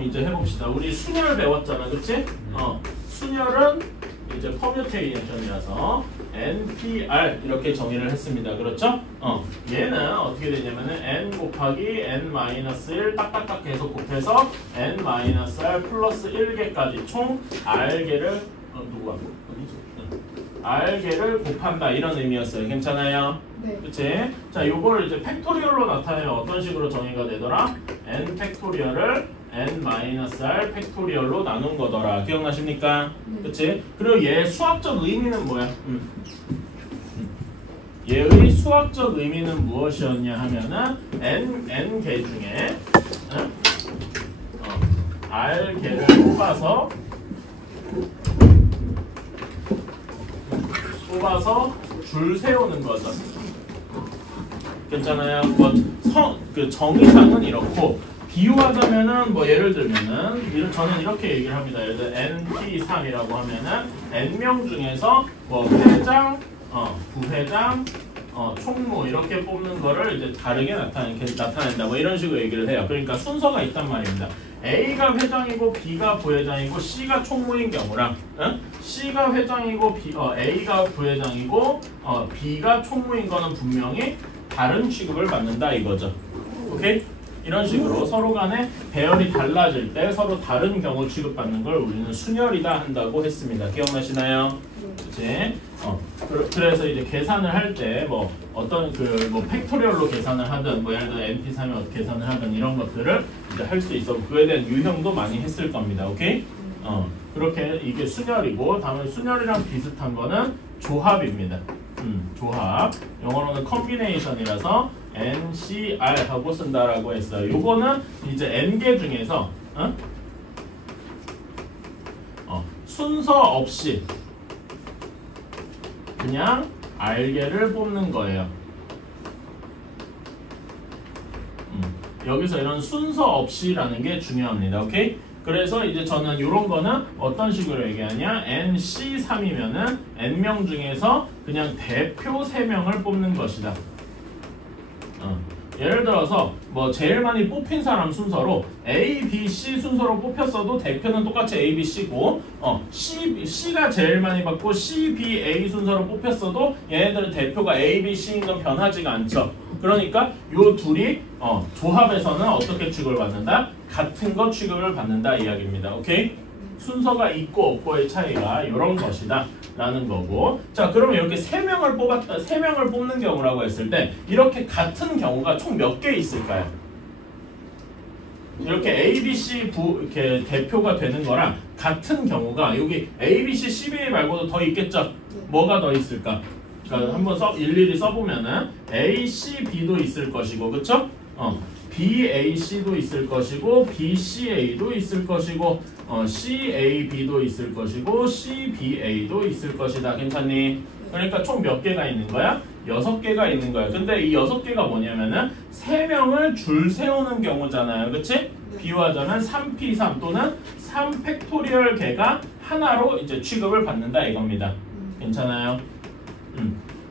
그럼 이제 해봅시다. 우리 순열 배웠잖아, 그치? 순열은 이제 퍼뮤테이션이라서 NPR 이렇게 정의를 했습니다. 그렇죠? 얘는 어떻게 되냐면은 N 곱하기 N-1 딱딱딱 계속 곱해서 N-R 플러스 1개까지 총 R개를 누구야? R개를 곱한다 이런 의미였어요. 괜찮아요? 네. 그치? 자, 요거를 이제 팩토리얼로 나타내면 어떤 식으로 정의가 되더라? N 팩토리얼을 N-R 팩토리얼로 나눈 거더라. 기억나십니까? 네. 그치? 그리고 얘의 수학적 의미는 뭐야? 얘의 수학적 의미는 무엇이었냐 하면은 N개 중에 R개를 뽑아서 줄 세우는 거죠. 괜찮아요? 그 정의상은 이렇고 비유하자면은 뭐 예를 들면은 저는 이렇게 얘기를 합니다. 예를 들어 NP3이라고 하면은 N명 중에서 뭐 회장, 부회장, 총무 이렇게 뽑는 거를 이제 다르게 나타낸다. 뭐 이런 식으로 얘기를 해요. 그러니까 순서가 있단 말입니다. A가 회장이고 B가 부회장이고 C가 총무인 경우랑 C가 회장이고 A가 부회장이고 B가 총무인 거는 분명히 다른 취급을 받는다 이거죠. 오케이? 이런 식으로 서로 간에 배열이 달라질 때 서로 다른 경우 취급받는 걸 우리는 순열이다 한다고 했습니다. 기억나시나요? 그치? 그래서 이제 계산을 할 때 뭐 어떤 뭐 팩토리얼로 계산을 하든 뭐 예를 들어 NP3이 어떻게 계산을 하든 이런 것들을 이제 할 수 있어. 그에 대한 유형도 많이 했을 겁니다. 오케이? 그렇게 이게 순열이고 다음에 순열이랑 비슷한 거는 조합입니다. 조합. 영어로는 컨비네이션이라서 NCR 하고 쓴다라고 했어요. 요거는 이제 N개 중에서 순서 없이 그냥 R개를 뽑는 거예요. 여기서 이런 순서 없이라는 게 중요합니다. 오케이? 그래서 이제 저는 이런 거는 어떤 식으로 얘기하냐? NC3이면은 N명 중에서 그냥 대표 3명을 뽑는 것이다. 예를 들어서 뭐 제일 많이 뽑힌 사람 순서로 A, B, C 순서로 뽑혔어도 대표는 똑같이 A, B, C고 C가 제일 많이 받고 C, B, A 순서로 뽑혔어도 얘네들은 대표가 A, B, C인 건 변하지가 않죠. 그러니까 요 둘이 조합에서는 어떻게 취급을 받는다? 같은 거 취급을 받는다 이야기입니다. 오케이? 순서가 있고 없고의 차이가 이런 것이다 라는 거고. 자, 그러면 이렇게 3명을 뽑는 경우라고 했을 때 이렇게 같은 경우가 총 몇 개 있을까요? 이렇게 A, B, C 이렇게 대표가 되는 거랑 같은 경우가 여기 A, B, C, C, B 말고도 더 있겠죠? 뭐가 더 있을까? 그러니까 한번 일일이 써보면은 A, C, B도 있을 것이고, 그쵸? BAC도 있을 것이고, BCA도 있을 것이고, CAB도 있을 것이고, CBA도 있을 것이다. 괜찮니? 그러니까 총 몇 개가 있는 거야? 6개가 있는 거야. 근데 이 6개가 뭐냐면은 3명을 줄 세우는 경우잖아요. 그치? 비유하자면 3P3 또는 3팩토리얼 개가 하나로 이제 취급을 받는다 이겁니다. 괜찮아요?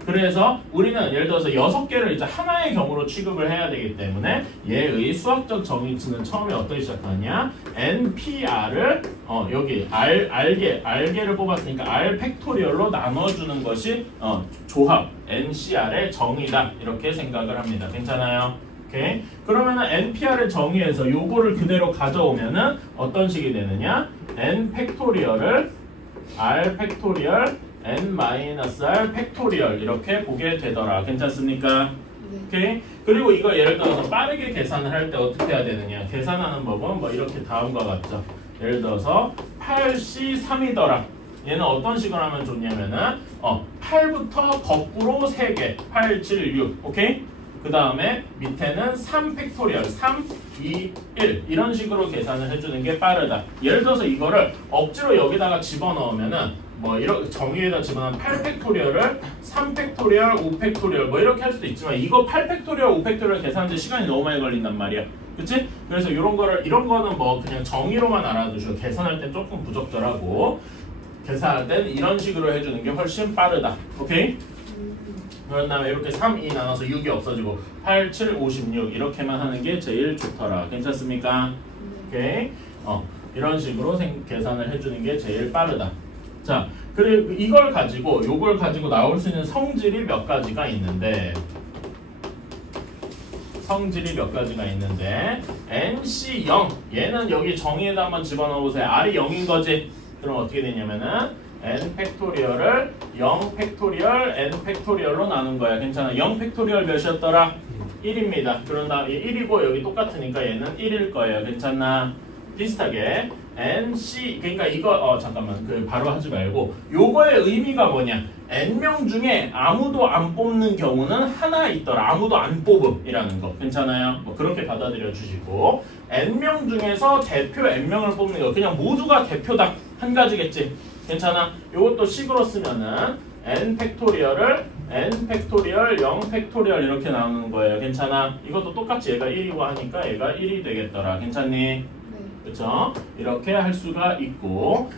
그래서 우리는 예를 들어서 6개를 이제 하나의 경우로 취급을 해야 되기 때문에 얘의 수학적 정의치는 처음에 어떻게 시작하냐? NPR을 여기 R개를 뽑았으니까 R 팩토리얼로 나눠주는 것이 조합 NCR의 정의다 이렇게 생각을 합니다. 괜찮아요? 오케이? 그러면은 NPR의 정의에서 요거를 그대로 가져오면은 어떤 식이 되느냐? N 팩토리얼을 R 팩토리얼 N-R 팩토리얼 이렇게 보게 되더라. 괜찮습니까? 오케이? 그리고 이거 예를 들어서 빠르게 계산을 할 때 어떻게 해야 되느냐? 계산하는 법은 뭐 이렇게 다음과 같죠. 예를 들어서 8C3이더라. 얘는 어떤 식으로 하면 좋냐면은 8부터 거꾸로 3개 8, 7, 6 오케이? 그 다음에 밑에는 3 팩토리얼 3, 2, 1 이런 식으로 계산을 해주는 게 빠르다. 예를 들어서 이거를 억지로 여기다가 집어넣으면은 뭐 이렇게 정의에다 집어넣은 8팩토리얼을 3팩토리얼, 5팩토리얼 뭐 이렇게 할 수도 있지만 이거 8팩토리얼, 5팩토리얼 계산하는데 시간이 너무 많이 걸린단 말이야. 그치? 그래서 이런 거는 뭐 그냥 정의로만 알아두시고 계산할 때 조금 부적절하고 계산할 땐 이런 식으로 해주는 게 훨씬 빠르다. 오케이? 그런 다음에 이렇게 3, 2 나눠서 6이 없어지고 8, 7, 56 이렇게만 하는 게 제일 좋더라. 괜찮습니까? 오케이? 이런 식으로 계산을 해주는 게 제일 빠르다. 자, 그리고 이걸 가지고 요걸 가지고 나올 수 있는 성질이 몇 가지가 있는데 NC 0 얘는 여기 정의에다 한번 집어넣어보세요. R이 0인 거지. 그럼 어떻게 되냐면은 n 팩토리얼을 0 팩토리얼 n 팩토리얼로 나눈 거야. 괜찮아. 0 팩토리얼 몇이었더라? 1입니다. 그런 다음에 1이고 여기 똑같으니까 얘는 1일 거예요. 괜찮나? 비슷하게 NC 그러니까 이거 잠깐만 바로 하지 말고 요거의 의미가 뭐냐? n명 중에 아무도 안 뽑는 경우는 하나 있더라. 아무도 안 뽑음이라는 거. 괜찮아요? 뭐 그렇게 받아들여 주시고 n명 중에서 대표 n명을 뽑는 거 그냥 모두가 대표다. 한 가지겠지. 괜찮아? 요것도 식으로 쓰면은 n 팩토리얼을 n 팩토리얼 0 팩토리얼 이렇게 나오는 거예요. 괜찮아? 이것도 똑같이 얘가 1이고 하니까 얘가 1이 되겠더라. 괜찮니? 그쵸? 이렇게 할 수가 있고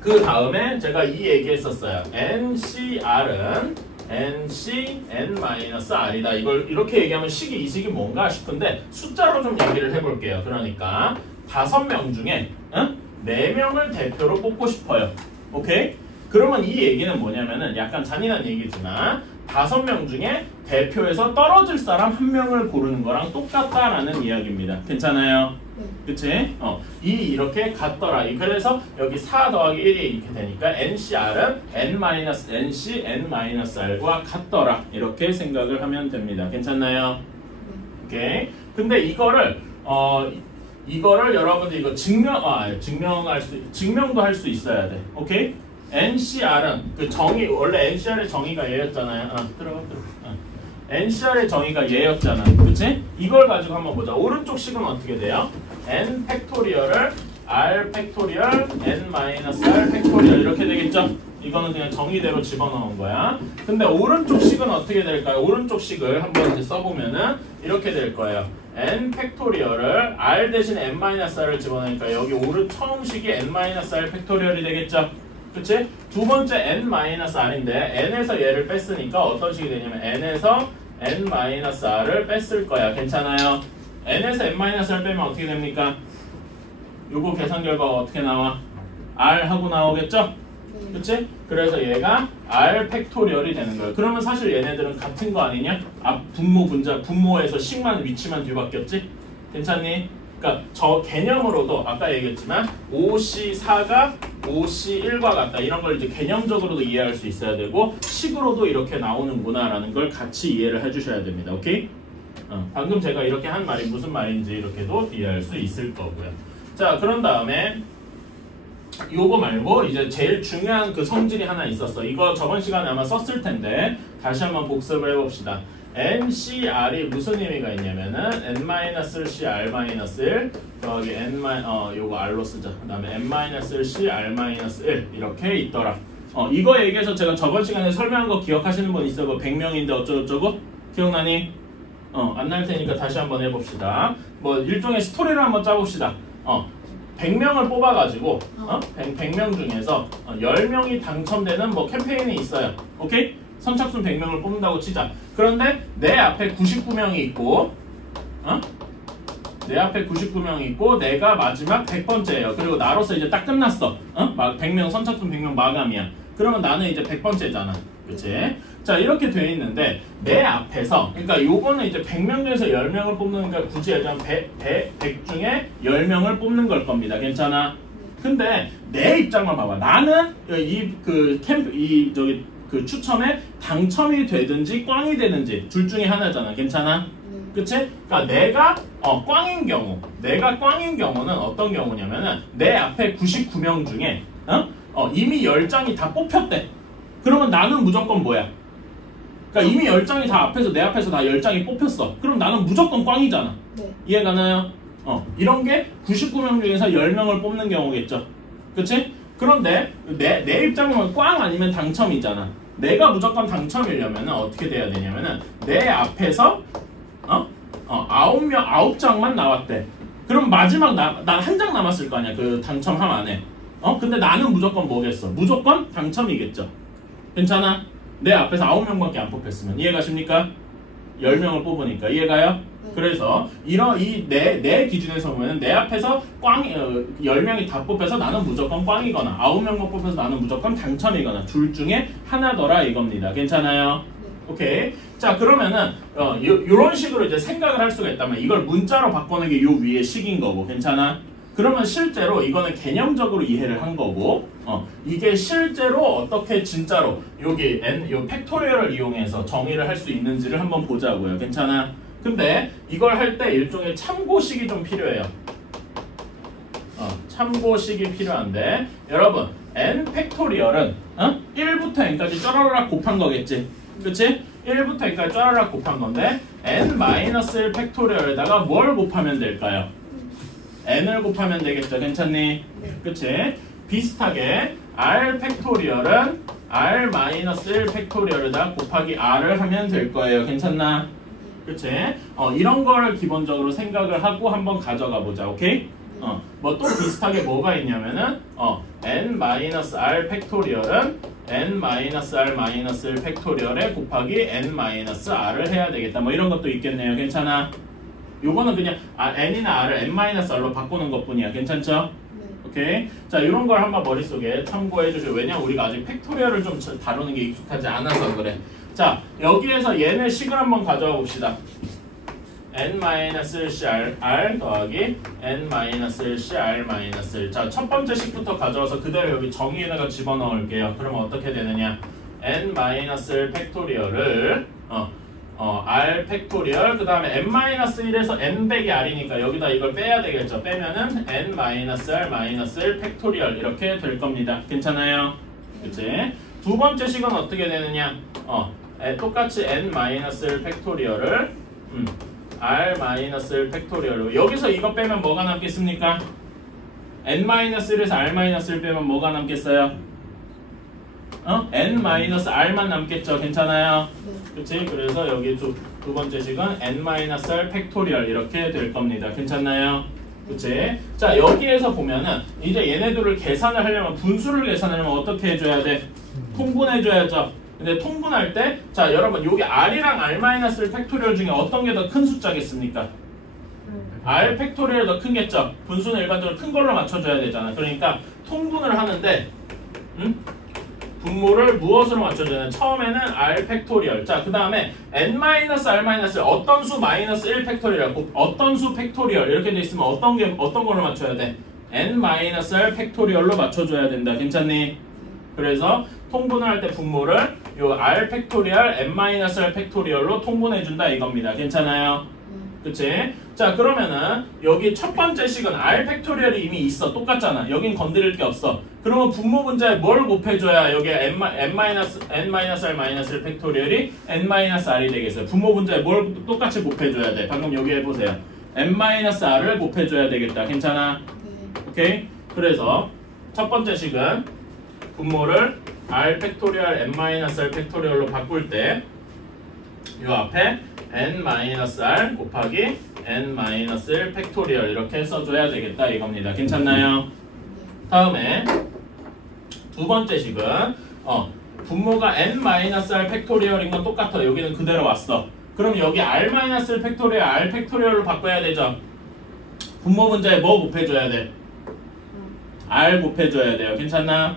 그 다음에 제가 이 얘기했었어요. NCR은 NC N-R이다. 이걸 이렇게 얘기하면 이 식이 뭔가 싶은데 숫자로 좀 얘기를 해볼게요. 그러니까 5명 중에 4명을 대표로 뽑고 싶어요. 오케이? 그러면 이 얘기는 뭐냐면은 약간 잔인한 얘기지만 5명 중에 대표에서 떨어질 사람 1명을 고르는 거랑 똑같다라는 이야기입니다. 괜찮아요? 그치? 이렇게 같더라. 그래서 여기 4 더하기 1이 이렇게 되니까 NCR은 N-NC N-R과 같더라. 이렇게 생각을 하면 됩니다. 괜찮나요? 오케이. 근데 이거를 여러분들 이거 증명도 할 수 있어야 돼. 오케이? NCR은 그 정의 원래 NCR의 정의가 얘였잖아요. 들어가. NCR의 정의가 얘였잖아. 그치? 이걸 가지고 한번 보자. 오른쪽 식은 어떻게 돼요? N 팩토리얼을 R 팩토리얼 N-R 팩토리얼 이렇게 되겠죠? 이거는 그냥 정의대로 집어넣은 거야. 근데 오른쪽 식은 어떻게 될까요? 오른쪽 식을 한번 이제 써보면은 이렇게 될 거예요. N 팩토리얼을 R 대신 N-R을 집어넣으니까 여기 처음 식이 N-R 팩토리얼이 되겠죠? 그치? 두 번째 N-R인데 N에서 얘를 뺐으니까 어떤 식이 되냐면 N에서 N-R을 뺐을 거야. 괜찮아요? N에서 N-R을 빼면 어떻게 됩니까? 요거 계산 결과가 어떻게 나와? R 하고 나오겠죠? 그치? 그래서 얘가 R 팩토리얼이 되는 거예요. 그러면 사실 얘네들은 같은 거 아니냐? 분모에서 식만 위치만 뒤바뀌었지? 괜찮니? 그러니까 저 개념으로도 아까 얘기했지만 OC4가 OC1과 같다. 이런 걸 이제 개념적으로도 이해할 수 있어야 되고 식으로도 이렇게 나오는구나라는 걸 같이 이해를 해주셔야 됩니다. 오케이? 방금 제가 이렇게 한 말이 무슨 말인지 이렇게도 이해할 수 있을 거고요. 자, 그런 다음에 요거 말고 이제 제일 중요한 그 성질이 하나 있었어. 이거 저번 시간에 아마 썼을 텐데 다시 한번 복습을 해봅시다. NCR이 무슨 의미가 있냐면은 N-CR-1 더하기 요거 R로 쓰자. 그 다음에 N-CR-1 이렇게 있더라. 이거 얘기해서 제가 저번 시간에 설명한 거 기억하시는 분 있어요? 뭐 100명인데 어쩌고저쩌고? 기억나니? 안 날 테니까 다시 한번 해봅시다. 뭐 일종의 스토리를 한번 짜봅시다. 100명을 뽑아가지고 100명 중에서 10명이 당첨되는 뭐 캠페인이 있어요. 오케이? 선착순 100명을 뽑는다고 치자. 그런데 내 앞에 99명이 있고 내가 마지막 100번째예요. 그리고 나로서 이제 딱 끝났어. 100명 선착순 100명 마감이야. 그러면 나는 이제 100번째잖아. 그치? 자, 이렇게 돼 있는데 내 앞에서 그러니까 요거는 이제 100명 중에서 10명을 뽑는 거니까 굳이 얘기하면 100 중에 10명을 뽑는 걸 겁니다. 괜찮아? 근데 내 입장만 봐봐. 나는 그 추첨에 당첨이 되든지 꽝이 되든지 둘 중에 하나잖아. 괜찮아? 그치? 그러니까 내가 꽝인 경우는 어떤 경우냐면은 내 앞에 99명 중에 이미 10장이 다 뽑혔대. 그러면 나는 무조건 뭐야? 그러니까 이미 10장이 다 내 앞에서 다 10장이 뽑혔어. 그럼 나는 무조건 꽝이잖아. 네. 이해가나요? 이런 게 99명 중에서 10명을 뽑는 경우겠죠. 그치? 그런데 내 입장은 꽝 아니면 당첨이잖아. 내가 무조건 당첨이려면 어떻게 돼야 되냐면은 내 앞에서 9장만 나왔대. 그럼 마지막 난 한 장 남았을 거 아니야. 그 당첨함 안에. 근데 나는 무조건 뭐겠어? 무조건 당첨이겠죠. 괜찮아? 내 앞에서 9명밖에 안 뽑혔으면. 이해가십니까? 10명을 뽑으니까. 이해가요? 그래서 이런 내 기준에서 보면 내 앞에서 10명이 다 뽑혀서 나는 무조건 꽝이거나 9명만 뽑혀서 나는 무조건 당첨이거나 둘 중에 하나더라 이겁니다. 괜찮아요? 오케이. 자, 그러면은 요런 식으로 이제 생각을 할 수가 있다면 이걸 문자로 바꾸는 게 요 위에 식인 거고. 괜찮아? 그러면 실제로 이거는 개념적으로 이해를 한 거고, 이게 실제로 어떻게 진짜로 여기 요 팩토리얼을 이용해서 정의를 할 수 있는지를 한번 보자고요. 괜찮아? 근데 이걸 할 때 일종의 참고식이 좀 필요해요. 참고식이 필요한데, 여러분 n 팩토리얼은 1부터 n까지 쩌라락 곱한 거겠지? 그치? 1부터 n까지 쩌라락 곱한 건데 n-1 팩토리얼에다가 뭘 곱하면 될까요? n을 곱하면 되겠죠. 괜찮니? 그치? 비슷하게 r 팩토리얼은 r-1 팩토리얼에다 곱하기 r을 하면 될 거예요. 괜찮나? 그치? 이런 거를 기본적으로 생각을 하고 한번 가져가 보자. 오케이? 뭐 또 비슷하게 뭐가 있냐면은 n-r 팩토리얼은 n-r-1 팩토리얼에 곱하기 n-r을 해야 되겠다. 뭐 이런 것도 있겠네요. 괜찮아? 요거는 그냥 n이나 r을 n-r로 바꾸는 것뿐이야. 괜찮죠? 오케이. 자, 이런 걸 한번 머릿속에 참고해 주시고, 왜냐면 우리가 아직 팩토리얼을 좀 다루는 게 익숙하지 않아서 그래. 자, 여기에서 얘네 식을 한번 가져와 봅시다. n-cr 더하기 n-cr-1. 자, 첫 번째 식부터 가져와서 그대로 여기 정의에다가 집어넣을게요. 그러면 어떻게 되느냐? n-1 팩토리얼을 r 팩토리얼 그 다음에 n-1에서 n 빼기 r이니까 여기다 이걸 빼야 되겠죠. 빼면은 n-r-1 팩토리얼 이렇게 될 겁니다. 괜찮아요? 그치? 두 번째 식은 어떻게 되느냐? 똑같이 n-1 팩토리얼을 r-1 팩토리얼로 여기서 이거 빼면 뭐가 남겠습니까? n-1에서 r-1을 빼면 뭐가 남겠어요? n-r만 남겠죠. 괜찮아요? 그치? 그래서 여기 두 번째 식은 n-r 팩토리얼 이렇게 될 겁니다. 괜찮나요? 그치? 자, 여기에서 보면은 이제 얘네들을 계산을 하려면 분수를 계산하려면 어떻게 해줘야 돼? 통분해줘야죠. 근데 통분할 때, 자, 여러분 여기 r이랑 r-를 팩토리얼 중에 어떤 게 더 큰 숫자겠습니까? r 팩토리얼이 더 큰겠죠? 분수는 일반적으로 큰 걸로 맞춰줘야 되잖아. 그러니까 통분을 하는데 분모를 무엇으로 맞춰주냐? 처음에는 r 팩토리얼. 자, 그 다음에 n-r-을 어떤 수 마이너스 1 팩토리얼, 어떤 수 팩토리얼 이렇게 돼 있으면 어떤 걸로 맞춰야 돼? n-r 팩토리얼로 맞춰줘야 된다. 괜찮니? 그래서 통분을 할 때 분모를 요 r 팩토리얼, n-r 팩토리얼로 통분해준다 이겁니다. 괜찮아요? 그치? 자, 그러면은 여기 첫 번째 식은 r 팩토리얼이 이미 있어. 똑같잖아. 여긴 건드릴 게 없어. 그러면 분모 문자에 뭘 곱해줘야 여기 n-r 팩토리얼이 n-r이 되겠어요. 분모 문자에 뭘 똑같이 곱해줘야 돼. 방금 여기 해보세요. n-r을 곱해줘야 되겠다. 괜찮아? 오케이? 그래서 첫 번째 식은 분모를 r 팩토리얼, n-r 팩토리얼로 바꿀 때 요 앞에 n-r 곱하기 n-1 팩토리얼 이렇게 써줘야 되겠다 이겁니다. 괜찮나요? 다음에 두 번째 식은 분모가 n-r 팩토리얼인 건 똑같아. 여기는 그대로 왔어. 그럼 여기 r-1 팩토리얼, r 팩토리얼로 바꿔야 되죠. 분모 문자에 뭐 곱해줘야 돼? r 곱해줘야 돼요. 괜찮나?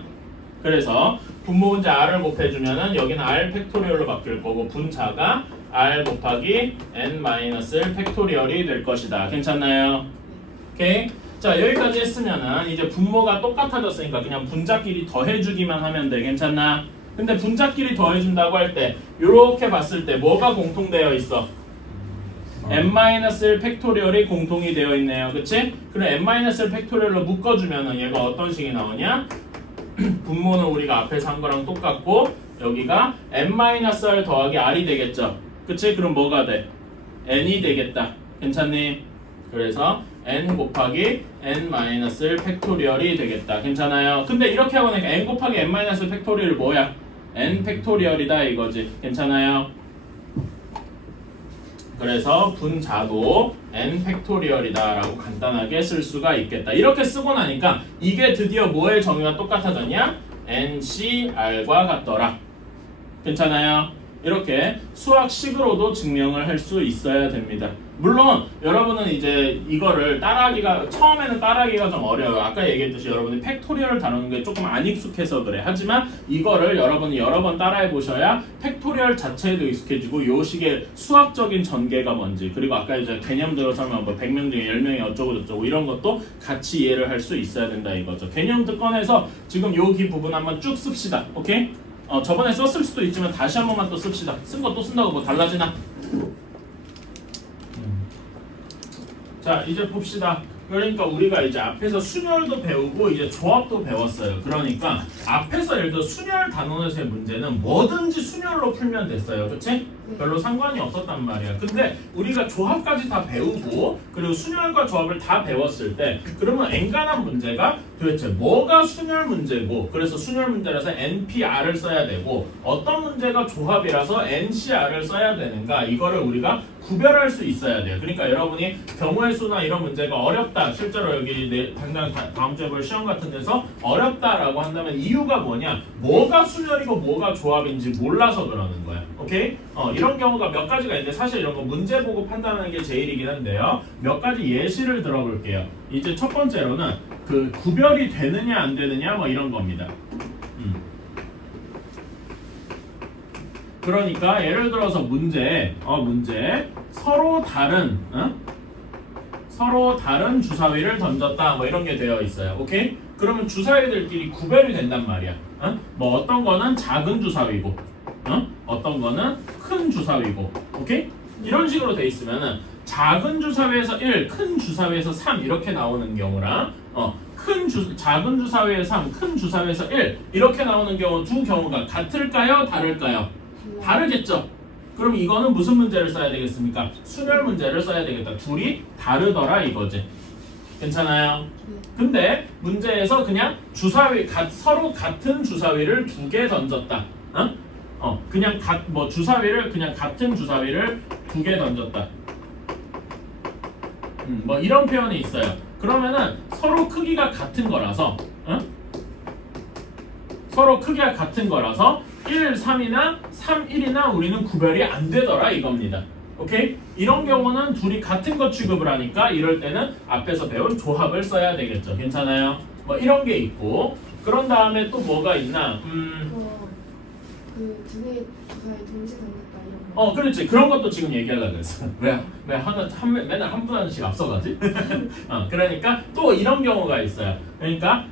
그래서 분모 문자 r을 곱해주면은 여기는 r 팩토리얼로 바뀔 거고 분자가 r 곱하기 n-1 팩토리얼이 될 것이다. 괜찮나요? 오케이? 자, 여기까지 했으면은 이제 분모가 똑같아졌으니까 그냥 분자끼리 더해주기만 하면 돼. 괜찮나? 근데 분자끼리 더해준다고 할 때 요렇게 봤을 때 뭐가 공통되어 있어? n-1 팩토리얼이 공통이 되어 있네요. 그치? 그럼 n-1 팩토리얼로 묶어주면은 얘가 어떤 식이 나오냐? 분모는 우리가 앞에서 한 거랑 똑같고 여기가 n-r 더하기 r이 되겠죠. 그치? 그럼 뭐가 돼? n이 되겠다. 괜찮니? 그래서 n 곱하기 n-r 팩토리얼이 되겠다. 괜찮아요? 근데 이렇게 하고니까 n 곱하기 n-r 팩토리얼이 뭐야? n 팩토리얼이다 이거지. 괜찮아요? 그래서 분자도 n 팩토리얼이다 라고 간단하게 쓸 수가 있겠다. 이렇게 쓰고 나니까 이게 드디어 뭐의 정의가 똑같아졌냐? NCR과 같더라. 괜찮아요? 이렇게 수학식으로도 증명을 할 수 있어야 됩니다. 물론 여러분은 이제 이거를 따라하기가 처음에는 따라하기가 좀 어려워요. 아까 얘기했듯이 여러분이 팩토리얼을 다루는 게 조금 안 익숙해서 그래. 하지만 이거를 여러분이 여러 번 따라해 보셔야 팩토리얼 자체에도 익숙해지고 요 식의 수학적인 전개가 뭔지, 그리고 아까 이제 개념들을 설명, 뭐 100명 중에 10명이 어쩌고 저쩌고 이런 것도 같이 이해를 할 수 있어야 된다 이거죠. 개념들 꺼내서 지금 여기 부분 한번 쭉 씁시다. 오케이? 저번에 썼을 수도 있지만 다시 한 번만 또 씁시다. 쓴 거 또 쓴다고 뭐 달라지나? 자, 이제 봅시다. 그러니까 우리가 이제 앞에서 순열도 배우고 이제 조합도 배웠어요. 그러니까 앞에서 예를 들어 순열 단원에서의 문제는 뭐든지 순열로 풀면 됐어요. 그치? 별로 상관이 없었단 말이야. 근데 우리가 조합까지 다 배우고 그리고 순열과 조합을 다 배웠을 때 그러면 엔간한 문제가 도대체 뭐가 순열 문제고, 그래서 순열 문제라서 NPR을 써야 되고 어떤 문제가 조합이라서 NCR을 써야 되는가, 이거를 우리가 구별할 수 있어야 돼요. 그러니까 여러분이 경우의 수나 이런 문제가 어렵다, 실제로 여기 당장 다음 주에 볼 시험 같은 데서 어렵다라고 한다면 이유가 뭐냐, 뭐가 순열이고 뭐가 조합인지 몰라서 그러는 거야. 오케이? 이런 경우가 몇 가지가 있는데 사실 이런 거 문제 보고 판단하는 게 제일이긴 한데요. 몇 가지 예시를 들어볼게요. 이제 첫 번째로는 그 구별이 되느냐 안 되느냐 뭐 이런 겁니다. 그러니까 예를 들어서 문제 서로 다른 주사위를 던졌다 뭐 이런 게 되어 있어요. 오케이? 그러면 주사위들끼리 구별이 된단 말이야. 뭐 어떤 거는 작은 주사위고 어떤 거는 큰 주사위고. 오케이? 이런 식으로 돼 있으면은 작은 주사위에서 1, 큰 주사위에서 3 이렇게 나오는 경우랑 작은 주사위에 3, 큰 주사위에서 1 이렇게 나오는 경우 두 경우가 같을까요? 다를까요? 다르겠죠? 그럼 이거는 무슨 문제를 써야 되겠습니까? 순열 문제를 써야 되겠다. 둘이 다르더라 이거지. 괜찮아요? 근데 문제에서 그냥 서로 같은 주사위를 두 개 던졌다. 그냥 주사위를 그냥 같은 주사위를 두 개 던졌다. 뭐 이런 표현이 있어요. 그러면은 서로 크기가 같은 거라서 서로 크기가 같은 거라서 1, 3이나 3, 1이나 우리는 구별이 안 되더라 이겁니다. 오케이? 이런 경우는 둘이 같은 거 취급을 하니까 이럴 때는 앞에서 배운 조합을 써야 되겠죠. 괜찮아요? 뭐 이런 게 있고, 그런 다음에 또 뭐가 있나? 그 두 개의 주사위 동시에 던졌다 이런 거. 그렇지. 그런 것도 지금 얘기하려고 했어. 왜 맨날 한 분씩 앞서가지? 그러니까 또 이런 경우가 있어요. 그러니까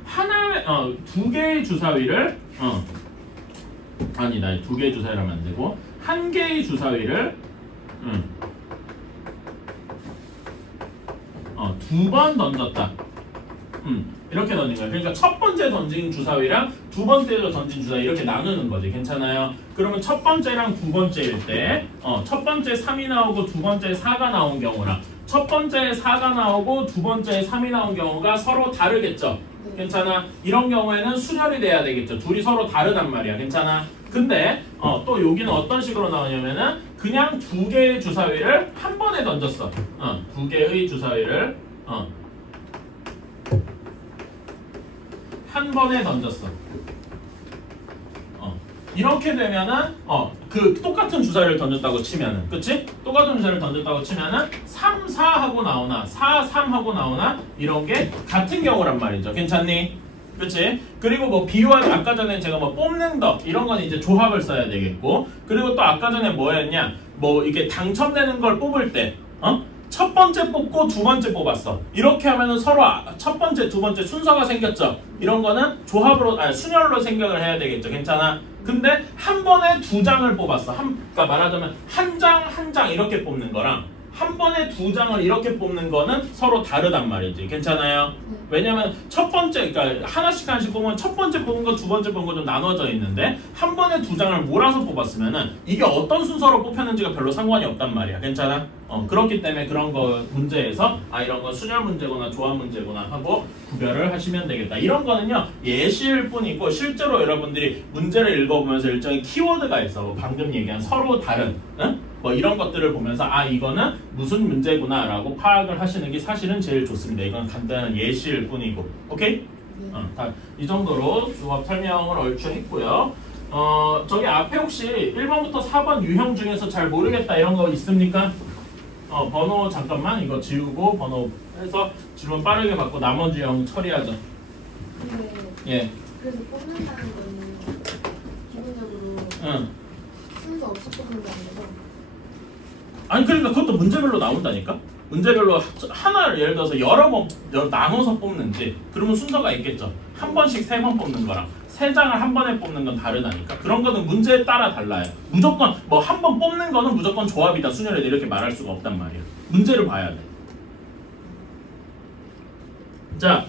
두 개의 주사위를 아니다. 두 개의 주사위를 하면 안 되고 한 개의 주사위를 두 번 던졌다. 이렇게 던진 거야. 그러니까 첫 번째 던진 주사위랑 두 번째로 던진 주사위 이렇게 나누는 거지. 괜찮아요? 그러면 첫 번째랑 두 번째일 때 첫 번째 3이 나오고 두 번째 4가 나온 경우랑 첫 번째 4가 나오고 두 번째 3이 나온 경우가 서로 다르겠죠? 괜찮아? 이런 경우에는 순열이 돼야 되겠죠. 둘이 서로 다르단 말이야. 괜찮아? 근데 또 여기는 어떤 식으로 나오냐면은 그냥 두 개의 주사위를 한 번에 던졌어. 두 개의 주사위를 한 번에 던졌어. 이렇게 되면은 그 똑같은 주사위를 던졌다고 치면은, 그치? 똑같은 주사위를 던졌다고 치면은 3, 4 하고 나오나 4, 3 하고 나오나 이런 게 같은 경우란 말이죠. 괜찮니? 그치? 그리고 뭐 비유한 아까 전에 제가 뭐 뽑는 것 이런 건 이제 조합을 써야 되겠고, 그리고 또 아까 전에 뭐였냐, 뭐 이게 당첨되는 걸 뽑을 때 첫 번째 뽑고 두 번째 뽑았어. 이렇게 하면은 서로 첫 번째, 두 번째 순서가 생겼죠. 이런 거는 순열로 생각을 해야 되겠죠. 괜찮아? 근데 한 번에 두 장을 뽑았어. 그러니까 말하자면 한 장 이렇게 뽑는 거랑 한 번에 두 장을 이렇게 뽑는 거는 서로 다르단 말이지. 괜찮아요? 왜냐면 첫 번째, 그러니까 하나씩 뽑으면 첫 번째 뽑은 거, 두 번째 뽑은 거 좀 나눠져 있는데 한 번에 두 장을 몰아서 뽑았으면은 이게 어떤 순서로 뽑혔는지가 별로 상관이 없단 말이야. 괜찮아? 그렇기 때문에 그런 거 문제에서 이런 건 순열 문제구나 조합 문제구나 하고 구별을 하시면 되겠다. 이런 거는요 예시일 뿐이고 실제로 여러분들이 문제를 읽어보면서 일정의 키워드가 있어. 뭐 방금 얘기한 서로 다른 뭐 이런 것들을 보면서 이거는 무슨 문제구나 라고 파악을 하시는 게 사실은 제일 좋습니다. 이건 간단한 예시일 뿐이고. 오케이? 이 정도로 조합 설명을 얼추 했고요. 저기 앞에 혹시 1번부터 4번 유형 중에서 잘 모르겠다 이런 거 있습니까? 번호 잠깐만 이거 지우고 번호 해서 질문 빠르게 받고 나머지 유형 처리하자. 근데 예. 그래서 뽑는다는 거는 기본적으로 응. 순서 없이 뽑는 게 아니고 아니 그러니까 그것도 문제별로 나온다니까? 문제별로 하나를 예를 들어서 여러 번 나눠서 뽑는지 그러면 순서가 있겠죠. 한 번씩 3번 뽑는 거랑 3장을 한 번에 뽑는 건 다르다니까. 그런 거는 문제에 따라 달라요. 무조건 뭐 한 번 뽑는 거는 무조건 조합이다 순열이다 이렇게 말할 수가 없단 말이에요. 문제를 봐야 돼. 자,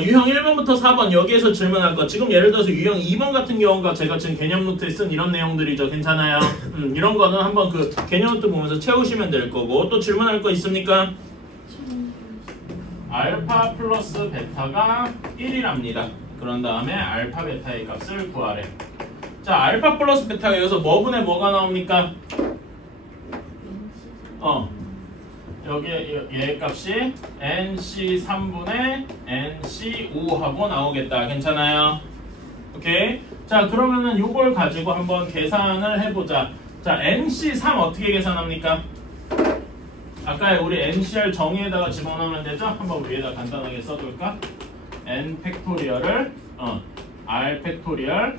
유형 1번부터 4번 여기에서 질문할 거. 지금 예를 들어서 유형 2번 같은 경우가 제가 지금 개념 노트에 쓴 이런 내용들이죠. 괜찮아요? 이런 거는 한번 그 개념 노트 보면서 채우시면 될 거고. 또 질문할 거 있습니까? 알파 플러스 베타가 1이랍니다. 그런 다음에 알파 베타의 값을 구하래. 자, 알파 플러스 베타가 여기서 뭐분의 뭐가 나옵니까? 여기 얘 값이 NC3분의 NC5하고 나오겠다. 괜찮아요? 오케이. 자, 그러면은 이걸 가지고 한번 계산을 해보자. 자, NC3 어떻게 계산합니까? 아까 우리 NCR 정의에다가 집어넣으면 되죠? 한번 위에다 간단하게 써둘까? N 팩토리얼을 R 팩토리얼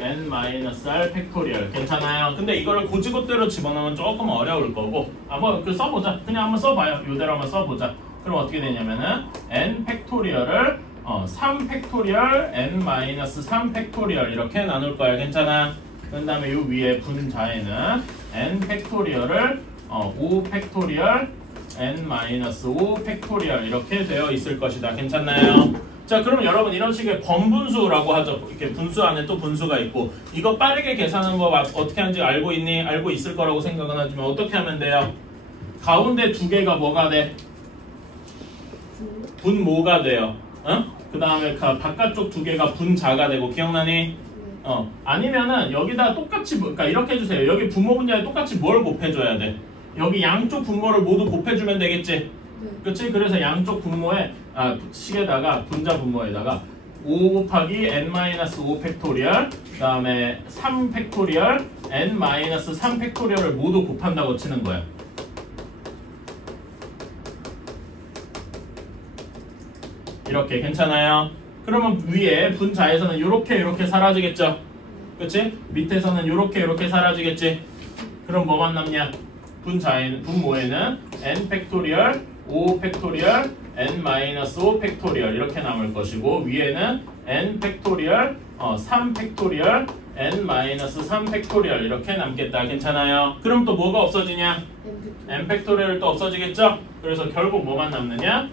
n-r 팩토리얼. 괜찮아요? 근데 이거를 고지고대로 집어넣으면 조금 어려울 거고 한번 그 써보자. 그냥 한번 써봐요. 이대로 한번 써보자. 그럼 어떻게 되냐면은 n 팩토리얼을 3 팩토리얼 n-3 팩토리얼 이렇게 나눌 거야. 괜찮아? 그 다음에 요 위에 분자에는 n 팩토리얼을 5 팩토리얼 n-5 팩토리얼 이렇게 되어 있을 것이다. 괜찮나요? 자, 그럼 여러분 이런 식의 번분수라고 하죠. 이렇게 분수 안에 또 분수가 있고 이거 빠르게 계산하는 거 어떻게 하는지 알고 있니? 알고 있을 거라고 생각은 하지만 어떻게 하면 돼요? 가운데 두 개가 뭐가 돼? 분모가 돼요. 그 다음에 바깥쪽 두 개가 분자가 되고 기억나니? 아니면은 여기다 똑같이 그러니까 이렇게 해주세요. 여기 분모 분자에 똑같이 뭘 곱해줘야 돼? 여기 양쪽 분모를 모두 곱해주면 되겠지? 그치? 그래서 양쪽 분모에 식에다가 분자 분모에다가 5 곱하기 n-5 팩토리얼 그 다음에 3 팩토리얼 n-3 팩토리얼을 모두 곱한다고 치는 거야. 이렇게 괜찮아요? 그러면 위에 분자에서는 요렇게 사라지겠죠? 그치? 밑에서는 요렇게 사라지겠지? 그럼 뭐만 남냐? 분모에는 n 팩토리얼 5 팩토리얼 n-5 팩토리얼 이렇게 남을 것이고 위에는 n 팩토리얼 3 팩토리얼 n-3 팩토리얼 이렇게 남겠다. 괜찮아요? 그럼 또 뭐가 없어지냐? n 팩토리얼 또 없어지겠죠? 그래서 결국 뭐만 남느냐?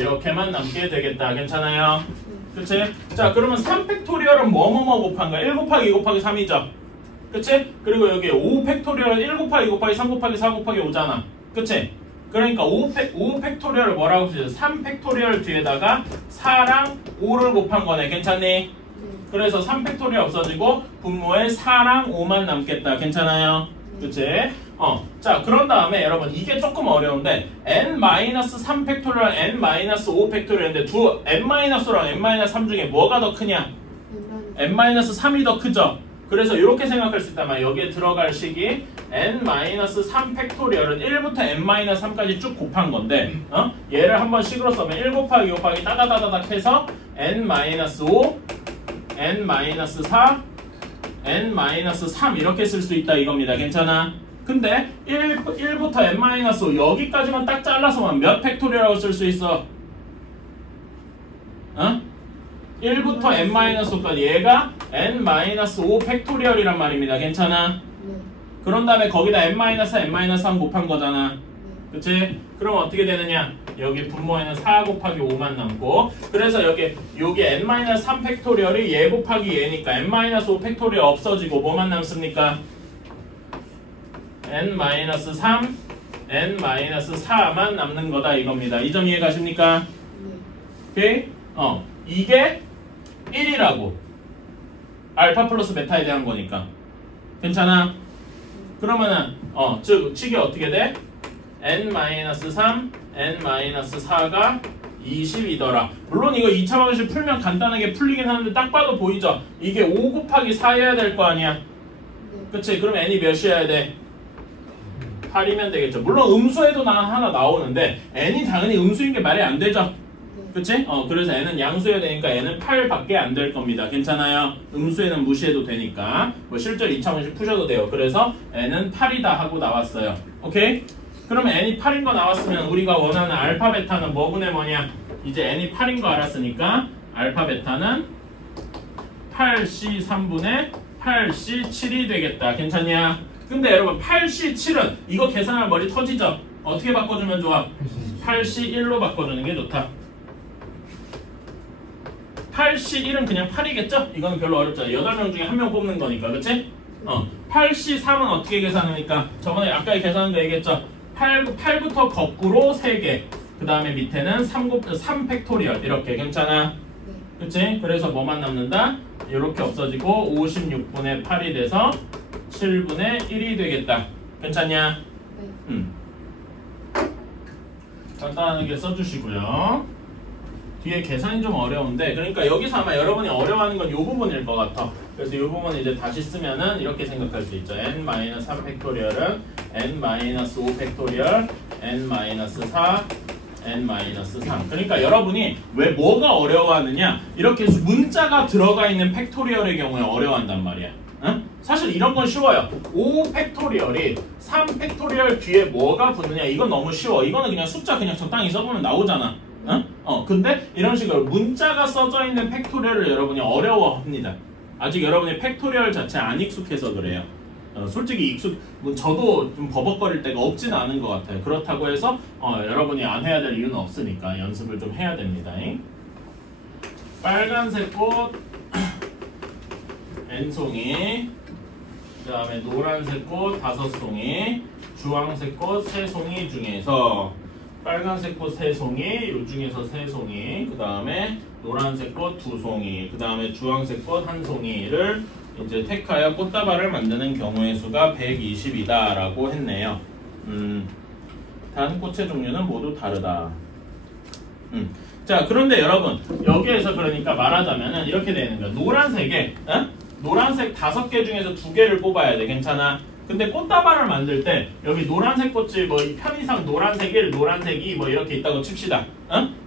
이렇게만 남게 되겠다. 괜찮아요? 그치? 자, 그러면 3팩토리얼은 뭐뭐뭐 곱한 거야? 1 곱하기 2 곱하기 3이죠? 그치? 그리고 여기 5 팩토리얼은 1 곱하기 2 곱하기 3 곱하기 4 곱하기 5잖아. 그치? 그러니까 5 팩토리얼을 뭐라고 쓰죠? 3 팩토리얼 뒤에다가 4랑 5를 곱한 거네. 괜찮니? 그래서 3 팩토리얼 없어지고 분모에 4랑 5만 남겠다. 괜찮아요? 그치? 자, 그런 다음에 여러분 이게 조금 어려운데 n-3 팩토리얼, n-5 팩토리얼인데 두 n-랑 n-3 중에 뭐가 더 크냐? n-3이 더 크죠? 그래서 이렇게 생각할 수 있단 말이야. 여기에 들어갈 식이 n-3 팩토리얼은 1부터 n-3까지 쭉 곱한 건데 얘를 한번 식으로 써면 1 곱하기 5 곱하기 따다다다닥 해서 n-5, n-4, n-3 이렇게 쓸 수 있다 이겁니다. 괜찮아? 근데 1부터 n-5 여기까지만 딱 잘라서만 몇 팩토리얼이라고 쓸 수 있어? 1부터 n-5까지 얘가 n-5 팩토리얼이란 말입니다. 괜찮아? 그런 다음에 거기다 n-4, n-3 곱한 거잖아. 그치? 그럼 어떻게 되느냐? 여기 분모에는 4 곱하기 5만 남고 그래서 여기 n-3 팩토리얼이 얘 곱하기 얘니까 n-5 팩토리얼 없어지고 뭐만 남습니까? n-3, n-4만 남는 거다 이겁니다. 이 점 이해 가십니까? 오케이? 이게 1이라고 알파 플러스 베타에 대한 거니까 괜찮아? 그러면은 즉 식이 어떻게 돼? n-3, n-4가 20이더라. 물론 이거 2차 방식 풀면 간단하게 풀리긴 하는데 딱 봐도 보이죠? 이게 5 곱하기 4여야 될 거 아니야? 네. 그치? 그럼 n이 몇이어야 돼? 8이면 되겠죠. 물론 음수에도 하나 나오는데 n이 당연히 음수인 게 말이 안 되죠? 네. 그치? 그래서 n은 양수여야 되니까 n은 8밖에 안 될 겁니다. 괜찮아요? 음수에는 무시해도 되니까 뭐 실제로 2차 방식 푸셔도 돼요. 그래서 n은 8이다 하고 나왔어요. 오케이? 그러면 n이 8인 거 나왔으면 우리가 원하는 알파 베타는 뭐분의 뭐냐? 이제 n이 8인 거 알았으니까 알파 베타는 8C3분의 8C7이 되겠다. 괜찮냐? 근데 여러분 8C7은 이거 계산할 머리 터지죠? 어떻게 바꿔주면 좋아? 8C1로 바꿔주는 게 좋다. 8C1은 그냥 8이겠죠? 이거는 별로 어렵지 않아요. 8명 중에 1명 뽑는 거니까. 그치? 8C3은 어떻게 계산하니까? 저번에 아까 계산한 거 얘기했죠? 8부터 거꾸로 3개. 그 다음에 밑에는 3 팩토리얼. 이렇게. 괜찮아? 네. 그치? 그래서 뭐만 남는다? 이렇게 없어지고 56분의 8이 돼서 7분의 1이 되겠다. 괜찮냐? 네. 간단하게 써주시고요. 뒤에 계산이 좀 어려운데 그러니까 여기서 아마 여러분이 어려워하는 건 이 부분일 것 같아. 그래서 이 부분 이제 다시 쓰면은 이렇게 생각할 수 있죠. n-3 팩토리얼은 n-5 팩토리얼 n-4 n-3. 그러니까 여러분이 왜 뭐가 어려워하느냐? 이렇게 문자가 들어가 있는 팩토리얼의 경우에 어려워한단 말이야. 응? 사실 이런 건 쉬워요. 5 팩토리얼이 3 팩토리얼 뒤에 뭐가 붙느냐? 이건 너무 쉬워. 이거는 그냥 숫자 그냥 적당히 써보면 나오잖아. 응? 근데 이런 식으로 문자가 써져 있는 팩토리얼을 여러분이 어려워합니다. 아직 여러분이 팩토리얼 자체 안 익숙해서 그래요. 솔직히 저도 좀 버벅거릴 때가 없지는 않은 것 같아요. 그렇다고 해서 여러분이 안 해야 될 이유는 없으니까 연습을 좀 해야 됩니다. 빨간색 꽃 n송이, 그 다음에 노란색 꽃 5송이, 주황색 꽃 3송이 중에서 빨간색 꽃 3송이, 요 중에서 3송이, 그 다음에 노란색 꽃 2송이, 그 다음에 주황색 꽃 1송이를 이제 택하여 꽃다발을 만드는 경우의 수가 120이다 라고 했네요. 단 꽃의 종류는 모두 다르다. 자, 그런데 여러분 여기에서 그러니까 말하자면은 이렇게 되는 거야. 노란색에 노란색 5개 중에서 2개를 뽑아야 돼. 괜찮아? 근데 꽃다발을 만들 때 여기 노란색 꽃이 뭐 편의상 노란색 1, 노란색 2 뭐 이렇게 있다고 칩시다.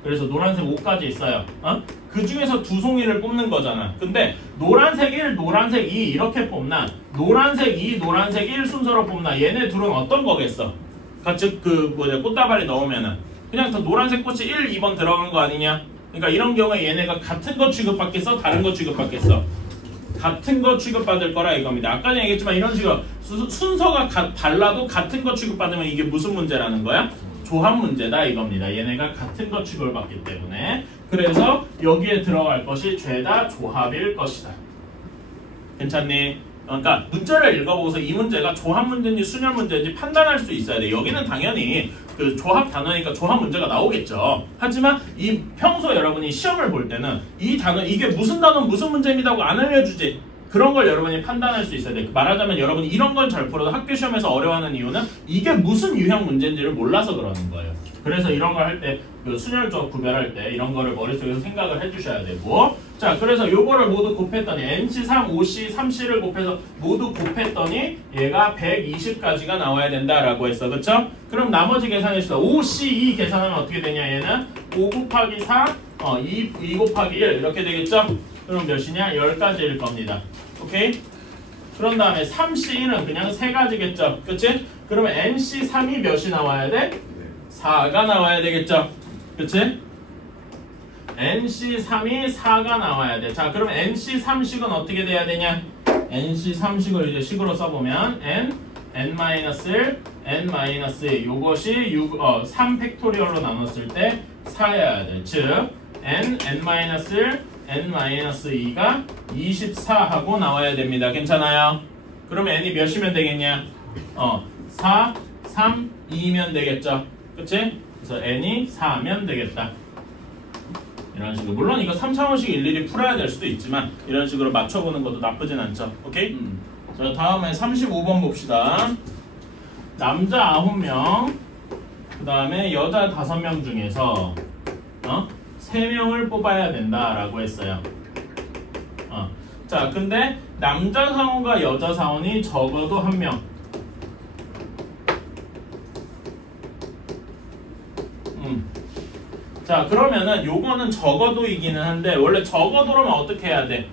그래서 노란색 5까지 있어요. 그 중에서 2송이를 뽑는 거잖아. 근데 노란색 1, 노란색 2 이렇게 뽑나? 노란색 2, 노란색 1 순서로 뽑나? 얘네 둘은 어떤 거겠어? 즉 꽃다발에 넣으면은 그냥 더 노란색 꽃이 1, 2번 들어간 거 아니냐? 그러니까 이런 경우에 얘네가 같은 거 취급받겠어? 다른 거 취급받겠어? 같은 거 취급받을 거라 이겁니다. 아까 전에 얘기했지만 이런 식으로 순서가 달라도 같은 거 취급받으면 이게 무슨 문제라는 거야? 조합 문제다 이겁니다. 얘네가 같은 거 취급을 받기 때문에. 그래서 여기에 들어갈 것이 죄다 조합일 것이다. 괜찮니? 그러니까 문제를 읽어보고서 이 문제가 조합 문제인지 순열 문제인지 판단할 수 있어야 돼. 여기는 당연히 그 조합 단어니까 조합 문제가 나오겠죠. 하지만 이 평소 여러분이 시험을 볼 때는 이 단어 이게 무슨 단어 무슨 문제입니다고 안 알려주지. 그런 걸 여러분이 판단할 수 있어야 돼. 말하자면 여러분이 이런 걸 잘 풀어도 학교 시험에서 어려워하는 이유는 이게 무슨 유형 문제인지를 몰라서 그러는 거예요. 그래서 이런 걸 할 때 그 순열적 구별할 때 이런 거를 머릿속에서 생각을 해주셔야 되고, 자 그래서 요거를 모두 곱했더니 NC3, OC, 3C를 곱해서 모두 곱했더니 얘가 120까지가 나와야 된다라고 했어. 그쵸? 그럼 나머지 계산해주세요. OC2 계산하면 어떻게 되냐? 얘는 5 곱하기 4, 2 곱하기 1 이렇게 되겠죠? 그럼 몇이냐? 10가지일 겁니다. 오케이? 그런 다음에 3C1은 그냥 3가지겠죠? 그치? 그러면 NC3이 몇이 나와야 돼? 4가 나와야 되겠죠? 그치? NC3이 4가 나와야 돼. 자, 그럼 NC3식은 어떻게 돼야 되냐? NC3식을 이제 식으로 써보면 N-1, N-2 요것이 3 팩토리얼로 나눴을 때 4여야 돼. 즉 N-1, N-2가 24하고 나와야 됩니다. 괜찮아요? 그러면 N이 몇이면 되겠냐? 4, 3, 2면 되겠죠? 그치? 그래서 N이 4면 되겠다. 이런 식으로. 물론 이거 3차원식 일일이 풀어야 될 수도 있지만 이런 식으로 맞춰보는 것도 나쁘진 않죠. 오케이? 자, 다음에 35번 봅시다. 남자 9명, 그 다음에 여자 5명 중에서 3명을 뽑아야 된다라고 했어요. 자, 근데 남자 사원과 여자 사원이 적어도 1명. 자, 그러면은 요거는 적어도이기는 한데 원래 적어도라면 어떻게 해야 돼?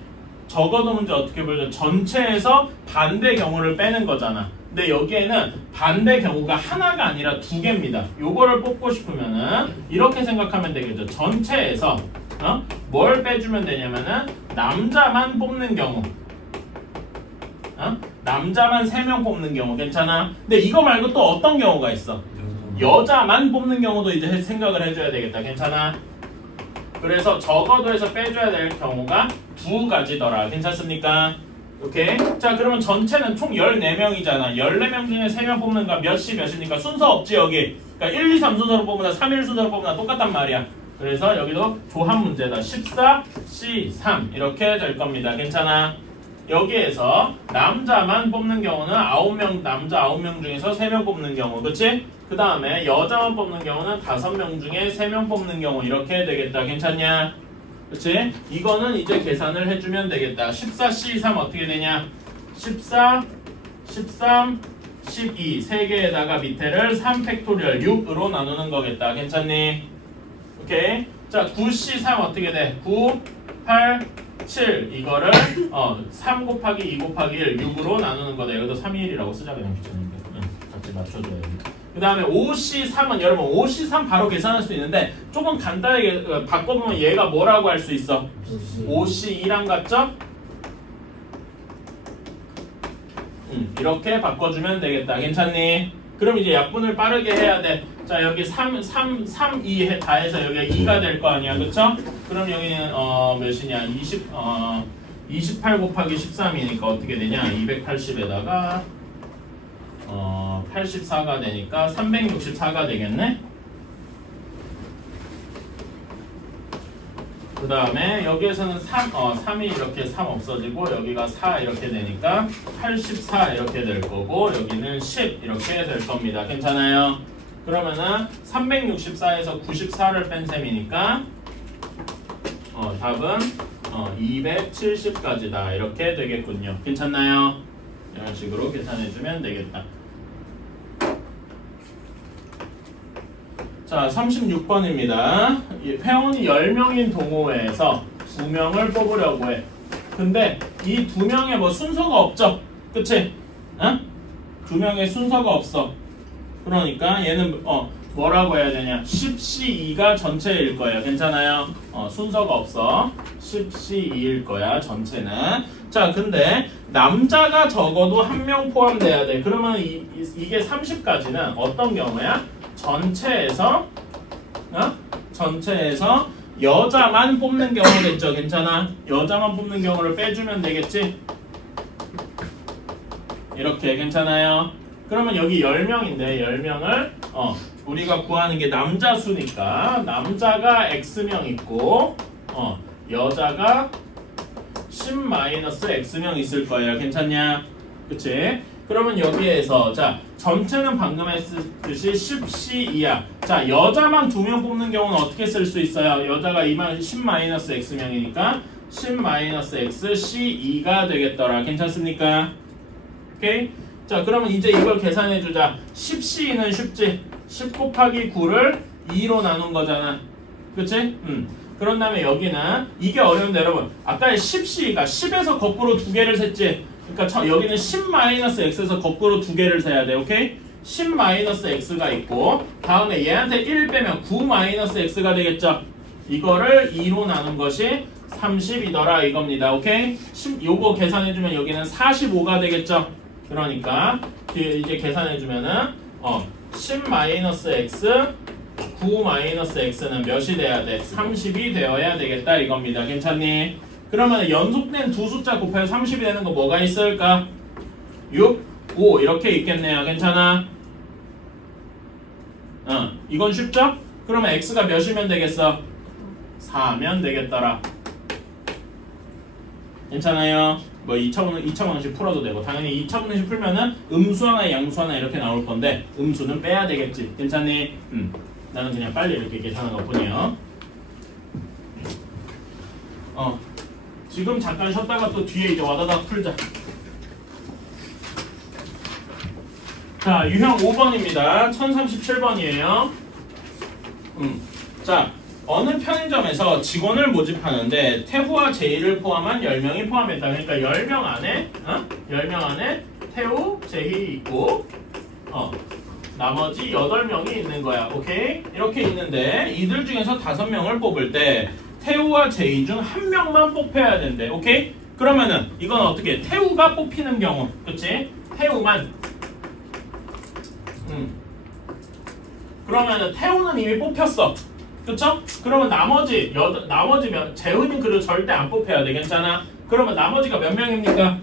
적어도 문제 어떻게 보죠? 전체에서 반대 경우를 빼는 거잖아. 근데 여기에는 반대 경우가 하나가 아니라 2개입니다. 요거를 뽑고 싶으면은 이렇게 생각하면 되겠죠. 전체에서 뭘 빼주면 되냐면은 남자만 뽑는 경우. 남자만 3명 뽑는 경우 괜찮아? 근데 이거 말고 또 어떤 경우가 있어? 여자만 뽑는 경우도 이제 생각을 해줘야 되겠다. 괜찮아? 그래서 적어도에서 빼줘야 될 경우가 2가지더라. 괜찮습니까? 오케이? 자, 그러면 전체는 총 14명이잖아. 14명 중에 3명 뽑는가 몇이니까 순서 없지 여기. 그러니까 1, 2, 3 순서로 뽑으나 3, 1 순서로 뽑으나 똑같단 말이야. 그래서 여기도 조합 문제다. 14, C, 3 이렇게 될 겁니다. 괜찮아? 여기에서 남자만 뽑는 경우는 9명, 남자 9명 중에서 3명 뽑는 경우. 그치? 그 다음에 여자만 뽑는 경우는 5명 중에 3명 뽑는 경우. 이렇게 되겠다. 괜찮냐? 그치? 이거는 이제 계산을 해주면 되겠다. 14C3 어떻게 되냐? 14, 13, 12 3개에다가 밑에를 3팩토리얼 6으로 나누는 거겠다. 괜찮니? 오케이? 자, 9C3 어떻게 돼? 9, 8, 7 이거를 3 곱하기 2 곱하기 1 6으로 나누는 거다. 여기도 3이 1이라고 쓰자. 그냥 귀찮은데 같이 맞춰줘야 돼. 그 다음에 5C3은 여러분 5C3 바로 계산할 수 있는데 조금 간단하게 바꿔보면 얘가 뭐라고 할 수 있어? 5C2랑 같죠? 이렇게 바꿔주면 되겠다. 괜찮니? 그럼 이제 약분을 빠르게 해야 돼. 자, 여기 3, 2 다 해서 여기가 2가 될 거 아니야. 그쵸? 그럼 여기는 몇이냐? 28 곱하기 13이니까 어떻게 되냐? 280에다가 84가 되니까 364가 되겠네? 그 다음에 여기에서는 3이 이렇게 3 없어지고 여기가 4 이렇게 되니까 84 이렇게 될 거고 여기는 10 이렇게 될 겁니다. 괜찮아요? 그러면은 364에서 94를 뺀 셈이니까 답은 270까지다 이렇게 되겠군요. 괜찮나요? 이런 식으로 계산해주면 되겠다. 자, 36번입니다. 회원이 10명인 동호회에서 2명을 뽑으려고 해. 근데 이 2명의 뭐 순서가 없죠? 그치? 2명의 순서가 없어. 그러니까 얘는 뭐라고 해야 되냐? 10C2가 전체일 거예요. 괜찮아요? 순서가 없어. 10C2일 거야, 전체는. 자, 근데 남자가 적어도 1명 포함돼야 돼. 그러면 이게 30까지는 어떤 경우야? 전체에서 여자만 뽑는 경우겠죠. 괜찮아? 여자만 뽑는 경우를 빼주면 되겠지? 이렇게 괜찮아요? 그러면 여기 10명인데 10명을 우리가 구하는 게 남자 수니까 남자가 X명 있고 여자가 10-X명 있을 거예요. 괜찮냐? 그치? 그러면 여기에서 자 전체는 방금 했듯이 10C2야. 자 여자만 2명 뽑는 경우는 어떻게 쓸 수 있어요? 여자가 10-X명이니까 10-X C2가 되겠더라. 괜찮습니까? 오케이? 자 그러면 이제 이걸 계산해주자. 10C는 쉽지? 10 곱하기 9를 2로 나눈 거잖아. 그치? 그런 다음에 여기는 이게 어려운데 여러분 아까 10C가 10에서 거꾸로 2개를 셌지? 그러니까 여기는 10-X에서 거꾸로 2개를 세야 돼. 오케이? 10-X가 있고 다음에 얘한테 1 빼면 9-X가 되겠죠? 이거를 2로 나눈 것이 30이더라 이겁니다. 오케이? 요거 계산해주면 여기는 45가 되겠죠? 그러니까 이제 계산해주면은 10-X 9-X는 몇이 돼야 돼? 30이 되어야 되겠다 이겁니다. 괜찮니? 그러면 연속된 두 숫자 곱하여 30이 되는 거 뭐가 있을까? 6, 5 이렇게 있겠네요. 괜찮아? 이건 쉽죠? 그러면 X가 몇이면 되겠어? 4면 되겠더라. 괜찮아요? 뭐 2차 방식 풀어도 되고 당연히 2차 방식 풀면은 음수 하나 양수 하나 이렇게 나올 건데 음수는 빼야 되겠지. 괜찮니? 나는 그냥 빨리 이렇게 계산한 것 뿐이요. 지금 잠깐 쉬었다가 또 뒤에 이제 와다닥 풀자. 자, 유형 5번입니다. 1037번이에요. 자, 어느 편의점에서 직원을 모집하는데 태우와 제이를 포함한 10명이 포함했다. 그러니까 10명 안에 10명 안에 태우, 제이 있고 나머지 8명이 있는 거야. 오케이? 이렇게 있는데 이들 중에서 5명을 뽑을 때 태우와 제이 중 1명만 뽑혀야 된대. 오케이? 그러면은 이건 어떻게? 태우가 뽑히는 경우. 그치? 태우만. 그러면은 태우는 이미 뽑혔어. 그쵸? 그러면 나머지 재훈이 그리고 절대 안 뽑혀야 돼. 괜찮아? 그러면 나머지가 몇 명입니까?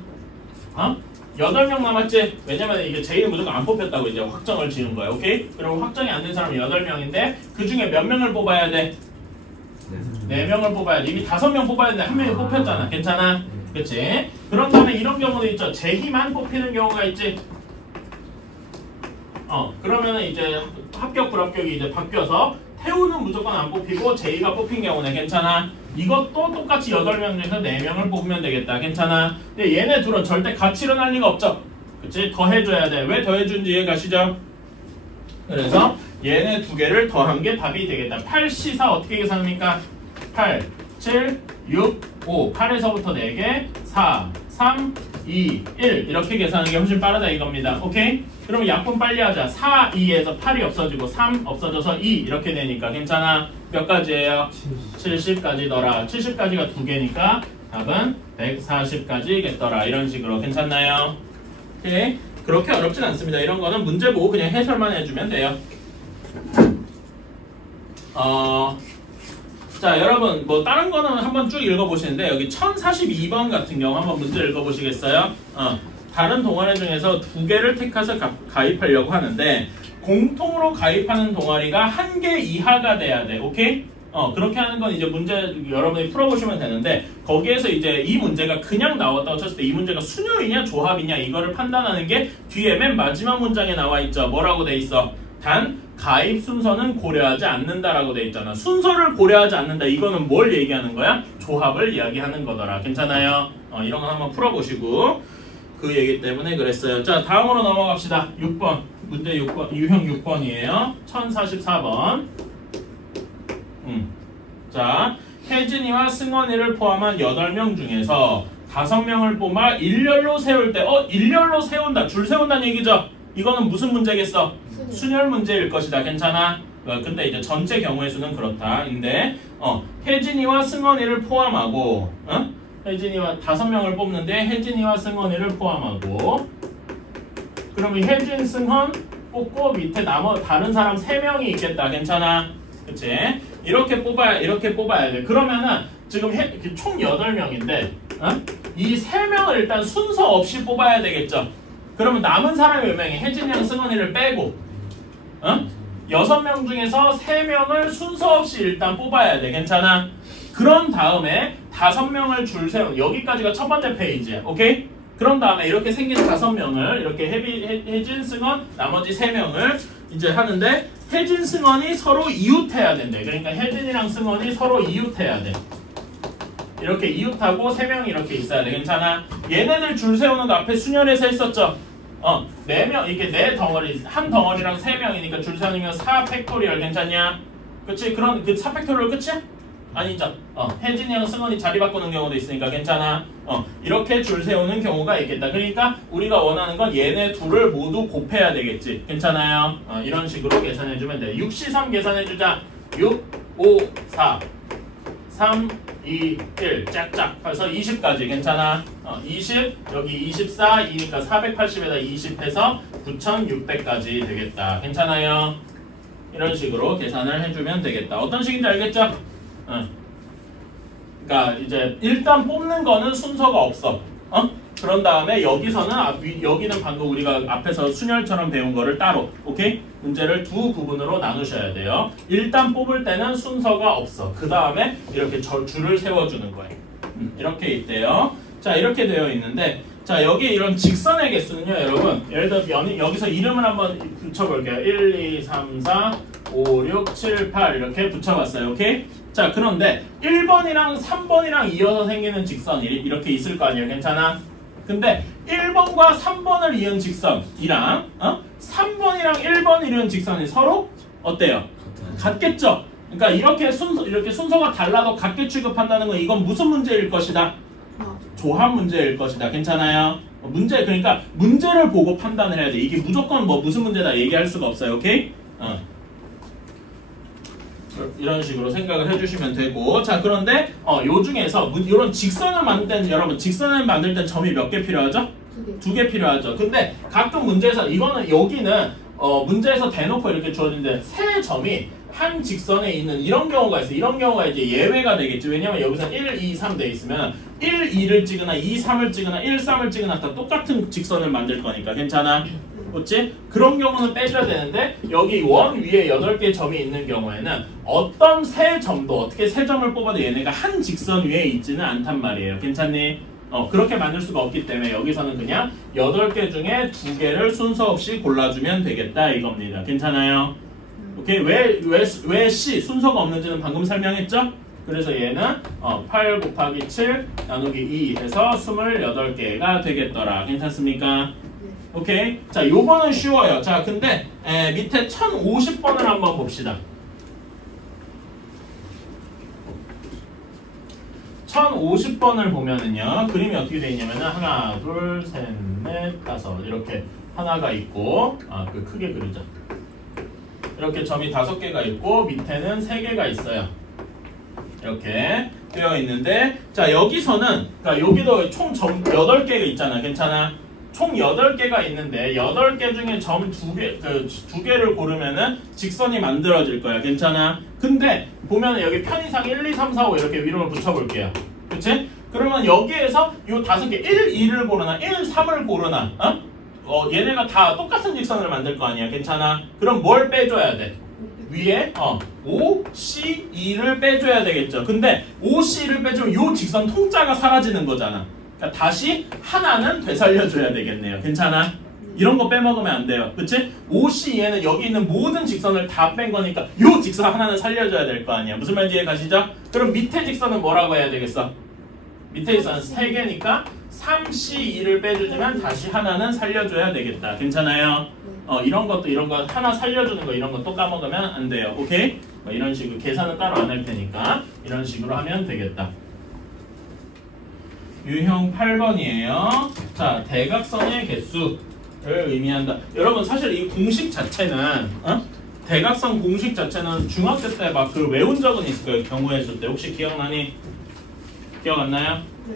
8명 남았지? 왜냐면 이게 제이는 무조건 안 뽑혔다고 이제 확정을 지은 거야. 오케이? 그럼 확정이 안 된 사람이 8명인데 그 중에 몇 명을 뽑아야 돼? 4명을 뽑아야 돼. 이미 5명 뽑아야 되는데 1명이 뽑혔잖아. 괜찮아? 그치? 그런 다음에 이런 경우도 있죠. 제이만 뽑히는 경우가 있지. 그러면은 이제 합격 불합격이 이제 바뀌어서 태우는 무조건 안 뽑히고 제이가 뽑힌 경우네. 괜찮아? 이것도 똑같이 8명 중에서 4명을 뽑으면 되겠다. 괜찮아? 근데 얘네 둘은 절대 같이 일어날 리가 없죠. 그치? 더해줘야 돼. 왜 더해준지 이해 가시죠? 그래서 얘네 두 개를 더한 게 답이 되겠다. 8, 4 어떻게 계산합니까? 8, 7, 6, 5. 8에서부터 4개, 4, 3, 2, 1 이렇게 계산하는 게 훨씬 빠르다 이겁니다. 오케이? 그러면 약분 빨리 하자. 4, 2에서 8이 없어지고 3 없어져서 2 이렇게 되니까 괜찮아? 몇 가지예요? 70까지더라. 70까지가 2개니까 답은 140까지겠더라. 이런 식으로 괜찮나요? 오케이? 그렇게 어렵진 않습니다. 이런 거는 문제 보고 그냥 해설만 해주면 돼요. 자, 여러분 뭐 다른 거는 한번 쭉 읽어보시는데 여기 1042번 같은 경우 한번 문제 읽어보시겠어요? 다른 동아리 중에서 2개를 택해서 가입하려고 하는데 공통으로 가입하는 동아리가 1개 이하가 돼야 돼. 오케이? 그렇게 하는 건 이제 문제 여러분이 풀어보시면 되는데 거기에서 이제 이 문제가 그냥 나왔다고 쳤을 때 이 문제가 순요이냐 조합이냐 이거를 판단하는 게 뒤에 맨 마지막 문장에 나와 있죠. 뭐라고 돼 있어? 단 가입 순서는 고려하지 않는다라고 돼 있잖아. 순서를 고려하지 않는다. 이거는 뭘 얘기하는 거야? 조합을 이야기하는 거더라. 괜찮아요? 이런 거 한번 풀어보시고 그 얘기 때문에 그랬어요. 자, 다음으로 넘어갑시다. 6번. 문제 6번. 유형 6번이에요. 1044번. 자, 혜진이와 승원이를 포함한 8명 중에서 5명을 뽑아 일렬로 세울 때 일렬로 세운다. 줄 세운다는 얘기죠. 이거는 무슨 문제겠어? 순열 문제일 것이다. 괜찮아? 근데 이제 전체 경우의 수는 그렇다. 근데 혜진이와 승원이를 포함하고 혜진이와 5명을 뽑는데 혜진이와 승원이를 포함하고 그러면 혜진, 승헌 뽑고 밑에 다른 사람 3명이 있겠다. 괜찮아? 그치? 이렇게 뽑아야 돼. 그러면은 지금 총 8명인데 이 3명을 일단 순서 없이 뽑아야 되겠죠. 그러면 남은 사람이 몇 명이? 혜진이랑 승원이를 빼고 6명 중에서 3명을 순서 없이 일단 뽑아야 돼. 괜찮아? 그런 다음에 5명을 줄 세운 여기까지가 첫 번째 페이지야. 오케이? 그런 다음에 이렇게 생긴 5명을 이렇게 혜진, 승원 나머지 3명을 이제 하는데 혜진, 승원이 서로 이웃해야 된대. 그러니까 혜진이랑 승원이 서로 이웃해야 돼. 이렇게 이웃하고 3명이 이렇게 있어야 돼. 괜찮아? 얘네들 줄 세우는 거 앞에 순열에서 했었죠? 4명, 이게 4덩어리, 한 덩어리랑 3명이니까 줄 세우는 건 4 팩토리얼 괜찮냐? 그치? 그 4 팩토리얼 끝이야? 아니죠. 혜진이랑 승원이 자리 바꾸는 경우도 있으니까 괜찮아? 이렇게 줄 세우는 경우가 있겠다. 그러니까 우리가 원하는 건 얘네 둘을 모두 곱해야 되겠지. 괜찮아요? 이런 식으로 계산해주면 돼. 6C3 계산해주자. 6, 5, 4, 3, 2, 1 짝짝 해서 20까지 괜찮아? 20 여기 24 2니까 480에다 20 해서 9600까지 되겠다. 괜찮아요? 이런 식으로 계산을 해주면 되겠다. 어떤 식인지 알겠죠? 그러니까 이제 일단 뽑는 거는 순서가 없어. 그런 다음에 여기서는 여기는 방금 우리가 앞에서 순열처럼 배운 거를 따로 오케이? 문제를 두 부분으로 나누셔야 돼요. 일단 뽑을 때는 순서가 없어. 그 다음에 이렇게 줄을 세워주는 거예요. 이렇게 있대요. 자, 이렇게 되어 있는데 자, 여기 이런 직선의 개수는요, 여러분. 예를 들어 여기서 이름을 한번 붙여볼게요. 1, 2, 3, 4, 5, 6, 7, 8 이렇게 붙여봤어요. 오케이? 자, 그런데 1번이랑 3번이랑 이어서 생기는 직선이 이렇게 있을 거 아니에요. 괜찮아? 근데 1번과 3번을 이은 직선이랑 3번이랑 1번을 이은 직선이 서로 어때요? 같겠죠? 그러니까 이렇게 순서가 달라도 같게 취급한다는 건 이건 무슨 문제일 것이다? 조합 문제일 것이다. 괜찮아요? 그러니까 문제를 보고 판단을 해야 돼. 이게 무조건 뭐 무슨 문제다 얘기할 수가 없어요. 오케이? 이런 식으로 생각을 해주시면 되고, 자, 그런데 요 중에서 이런 직선을 만들 때는 여러분 직선을 만들 때 점이 몇 개 필요하죠? 2개 필요하죠. 근데 가끔 문제에서 이거는 여기는 문제에서 대놓고 이렇게 주어진데 세 점이 한 직선에 있는 이런 경우가 있어요. 이런 경우가 이제 예외가 되겠지. 왜냐면 여기서 1, 2, 3 돼 있으면 1, 2를 찍거나 2, 3을 찍거나 1, 3을 찍거나 다 똑같은 직선을 만들 거니까. 괜찮아? 그렇지? 그런 경우는 빼줘야 되는데 여기 원 위에 8개 점이 있는 경우에는 어떤 세 점도 어떻게 세 점을 뽑아도 얘네가 한 직선 위에 있지는 않단 말이에요. 괜찮니? 그렇게 만들 수가 없기 때문에 여기서는 그냥 8개 중에 2개를 순서 없이 골라주면 되겠다 이겁니다. 괜찮아요? 오케이? 왜 C 순서가 없는지는 방금 설명했죠? 그래서 얘는 8 곱하기 7 나누기 2 해서 28개가 되겠더라. 괜찮습니까? 오케이? 자, 요거는 쉬워요. 자, 근데 밑에 1050번을 한번 봅시다. 1050번을 보면은요, 그림이 어떻게 되어 있냐면은 하나, 둘, 셋, 넷, 다섯 이렇게 하나가 있고, 그 크게 그리자. 이렇게 점이 5개가 있고 밑에는 3개가 있어요. 이렇게 되어 있는데, 자, 여기서는 그러니까 여기도 총 점 8개가 있잖아. 괜찮아? 총 8개가 있는데 8개 중에 점 2개를 고르면은 직선이 만들어질 거야. 괜찮아? 근데 보면은 여기 편의상 1, 2, 3, 4, 5 이렇게 이름을 붙여볼게요. 그치? 그러면 여기에서 요 5개 1, 2를 고르나 1, 3을 고르나 얘네가 다 똑같은 직선을 만들 거 아니야. 괜찮아? 그럼 뭘 빼줘야 돼? 위에 O, C, E를 빼줘야 되겠죠. 근데 O, C를 빼주면 요 직선 통짜가 사라지는 거잖아. 그러니까 다시 하나는 되살려줘야 되겠네요. 괜찮아? 이런 거 빼먹으면 안 돼요. 그치? O, C, E는 여기 있는 모든 직선을 다 뺀 거니까 요 직선 하나는 살려줘야 될 거 아니야. 무슨 말인지 이해 가시죠? 그럼 밑에 직선은 뭐라고 해야 되겠어? 밑에 직선은 3개니까 3C2를 빼주지만 다시 하나는 살려줘야 되겠다. 괜찮아요? 이런 거 하나 살려주는 거 이런 거 또 까먹으면 안 돼요. 오케이? 이런 식으로 계산은 따로 안 할 테니까 이런 식으로 하면 되겠다. 유형 8번이에요. 자, 대각선의 개수를 의미한다. 여러분 사실 이 공식 자체는 대각선 공식 자체는 중학교 때 막 그 외운 적은 있을 거예요. 경우했을 때 혹시 기억나니? 기억 안 나요? 네.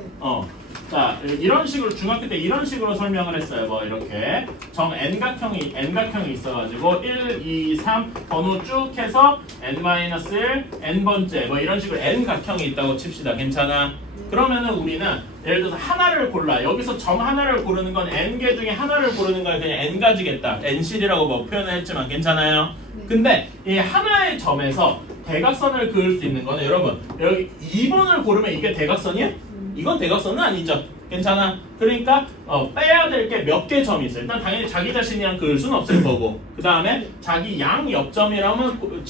자, 이런 식으로 중학교 때 이런 식으로 설명을 했어요. 뭐 이렇게 정 n각형이 있어가지고 1, 2, 3 번호 쭉 해서 n-1 n번째 뭐 이런 식으로 n각형이 있다고 칩시다. 괜찮아? 그러면은 우리는 예를 들어서 하나를 골라. 여기서 점 하나를 고르는 건 n개 중에 하나를 고르는 건 그냥 n가지겠다. n실이라고 뭐 표현을 했지만 괜찮아요? 근데 이 하나의 점에서 대각선을 그을 수 있는 거는 여러분 여기 2번을 고르면 이게 대각선이야? 이건 대각선은 아니죠. 괜찮아? 그러니까 빼야 될 게 몇 개 점이 있어요. 일단 당연히 자기 자신이랑 그을 수는 없을 거고 그 다음에 자기 양옆점이라면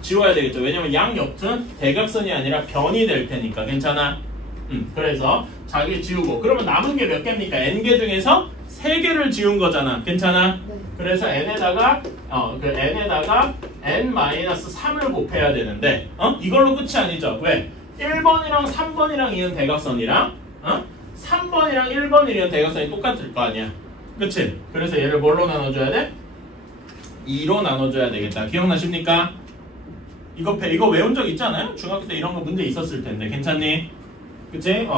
지워야 되겠죠. 왜냐면 양옆은 대각선이 아니라 변이 될 테니까. 괜찮아? 그래서 자기 지우고 그러면 남은 게 몇 개입니까? n개 중에서 3개를 지운 거잖아. 괜찮아? 네. 그래서 n에다가 n-3을 곱해야 되는데 이걸로 끝이 아니죠. 왜? 1번이랑 3번이랑 이은 대각선이랑 3번이랑 1번이 이은 대각선이 똑같을 거 아니야. 그치? 그래서 얘를 뭘로 나눠줘야 돼? 2로 나눠줘야 되겠다. 기억나십니까? 이거 외운 적 있지 않아요? 중학교 때 이런 거 문제 있었을 텐데. 괜찮니? 그치?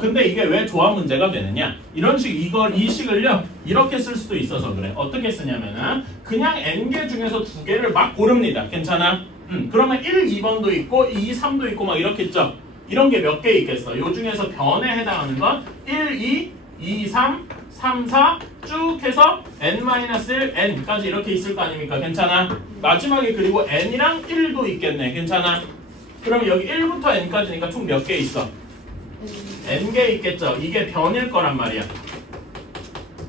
근데 이게 왜 조합 문제가 되느냐? 이 식을요, 이렇게 쓸 수도 있어서 그래. 어떻게 쓰냐면은, 그냥 n개 중에서 2개를 막 고릅니다. 괜찮아? 그러면 1, 2번도 있고, 2, 3도 있고, 막 이렇게 있죠? 이런 게 몇 개 있겠어? 요 중에서 변에 해당하는 건 1, 2, 2, 3, 3, 4 쭉 해서 n-1, n까지 이렇게 있을 거 아닙니까? 괜찮아? 마지막에 그리고 n이랑 1도 있겠네. 괜찮아? 그럼 여기 1부터 n까지니까 총 몇 개 있어? n개 있겠죠. 이게 변일 거란 말이야.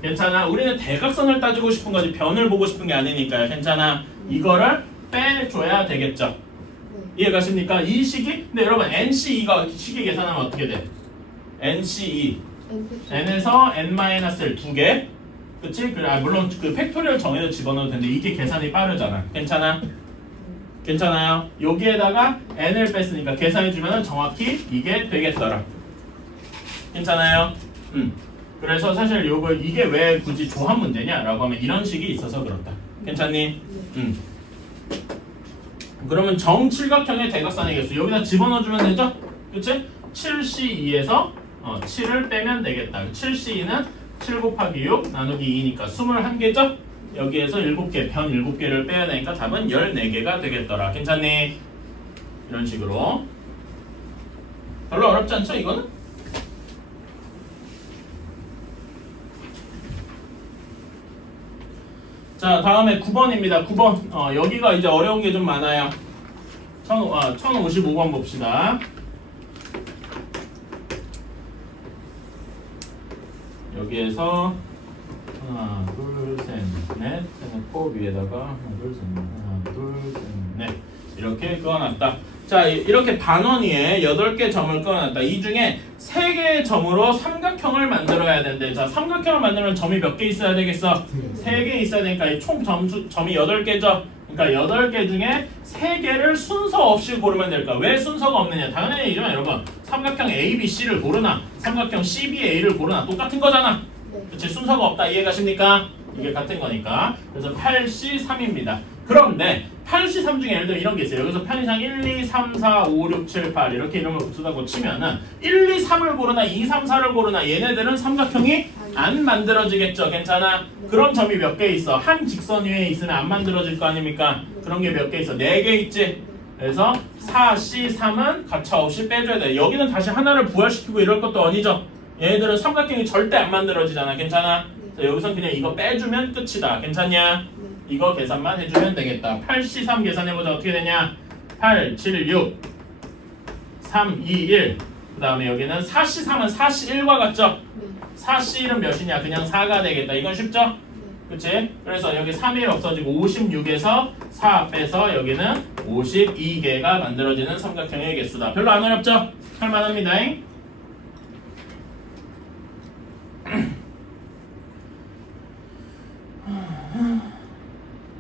괜찮아? 우리는 대각선을 따지고 싶은 거지 변을 보고 싶은 게 아니니까요. 괜찮아? 이거를 빼줘야 되겠죠. 이해가십니까? 이 식이 근데 여러분 NC2가 식이 계산하면 어떻게 돼? NC2 n에서 n-1 2개 그치? 물론 그 팩토리얼 정의도 집어넣어도 되는데 이게 계산이 빠르잖아. 괜찮아? 괜찮아요? 여기에다가 n을 뺐으니까 계산해주면 정확히 이게 되겠더라. 괜찮아요? 그래서 사실 요거 이게 왜 굳이 조합 문제냐 라고 하면 이런 식이 있어서 그렇다. 괜찮니? 그러면 정칠각형의 대각선의 개수 여기다 집어넣어주면 되죠? 그치? 7C2에서 7을 빼면 되겠다. 7C2는 7 곱하기 6 나누기 2니까 21개죠? 여기에서 7개, 변 7개를 빼야 되니까 답은 14개가 되겠더라. 괜찮니? 이런 식으로. 별로 어렵지 않죠? 이거는? 자, 다음에 9번입니다. 9번. 여기가 이제 어려운 게 좀 많아요. 1055번 봅시다. 여기에서 하나, 둘, 셋, 넷, 해놓고 위에다가 하나, 둘, 셋, 넷, 하나, 둘, 셋, 넷 이렇게 그어놨다. 자, 이렇게 반원위에 8개 점을 그어놨다. 이 중에 3개의 점으로 삼각형을 만들어야 되는데 자, 삼각형을 만들면 점이 몇 개 있어야 되겠어? 3개 있어야 되니까 이 총 점이 8개죠? 그러니까 8개 중에 3개를 순서 없이 고르면 될까? 왜 순서가 없느냐? 당연히죠, 여러분. 삼각형 ABC를 고르나 삼각형 CBA를 고르나 똑같은 거잖아. 그치? 순서가 없다. 이해가십니까? 이게 같은 거니까. 그래서 8C3입니다. 그런데 8C3 중에 예를 들어 이런 게 있어요. 여기서 편의상 1, 2, 3, 4, 5, 6, 7, 8 이렇게 이름을 붙여다고 치면은 1, 2, 3을 고르나 2, 3, 4를 고르나 얘네들은 삼각형이 안 만들어지겠죠. 괜찮아? 그런 점이 몇 개 있어. 한 직선 위에 있으면 안 만들어질 거 아닙니까? 그런 게 몇 개 있어. 4개 있지? 그래서 4C3은 가차없이 빼줘야 돼. 여기는 다시 하나를 부활시키고 이럴 것도 아니죠. 얘네들은 삼각형이 절대 안 만들어지잖아. 괜찮아? 여기서 그냥 이거 빼주면 끝이다. 괜찮냐? 이거 계산만 해주면 되겠다. 8C3 계산해보자. 어떻게 되냐? 8, 7, 6, 3, 2, 1. 그 다음에 여기는 4C3은 4C1과 같죠? 4C1은 몇이냐? 그냥 4가 되겠다. 이건 쉽죠? 그치? 그래서 여기 3이 없어지고 56에서 4 빼서 여기는 52개가 만들어지는 삼각형의 개수다. 별로 안 어렵죠? 할만합니다.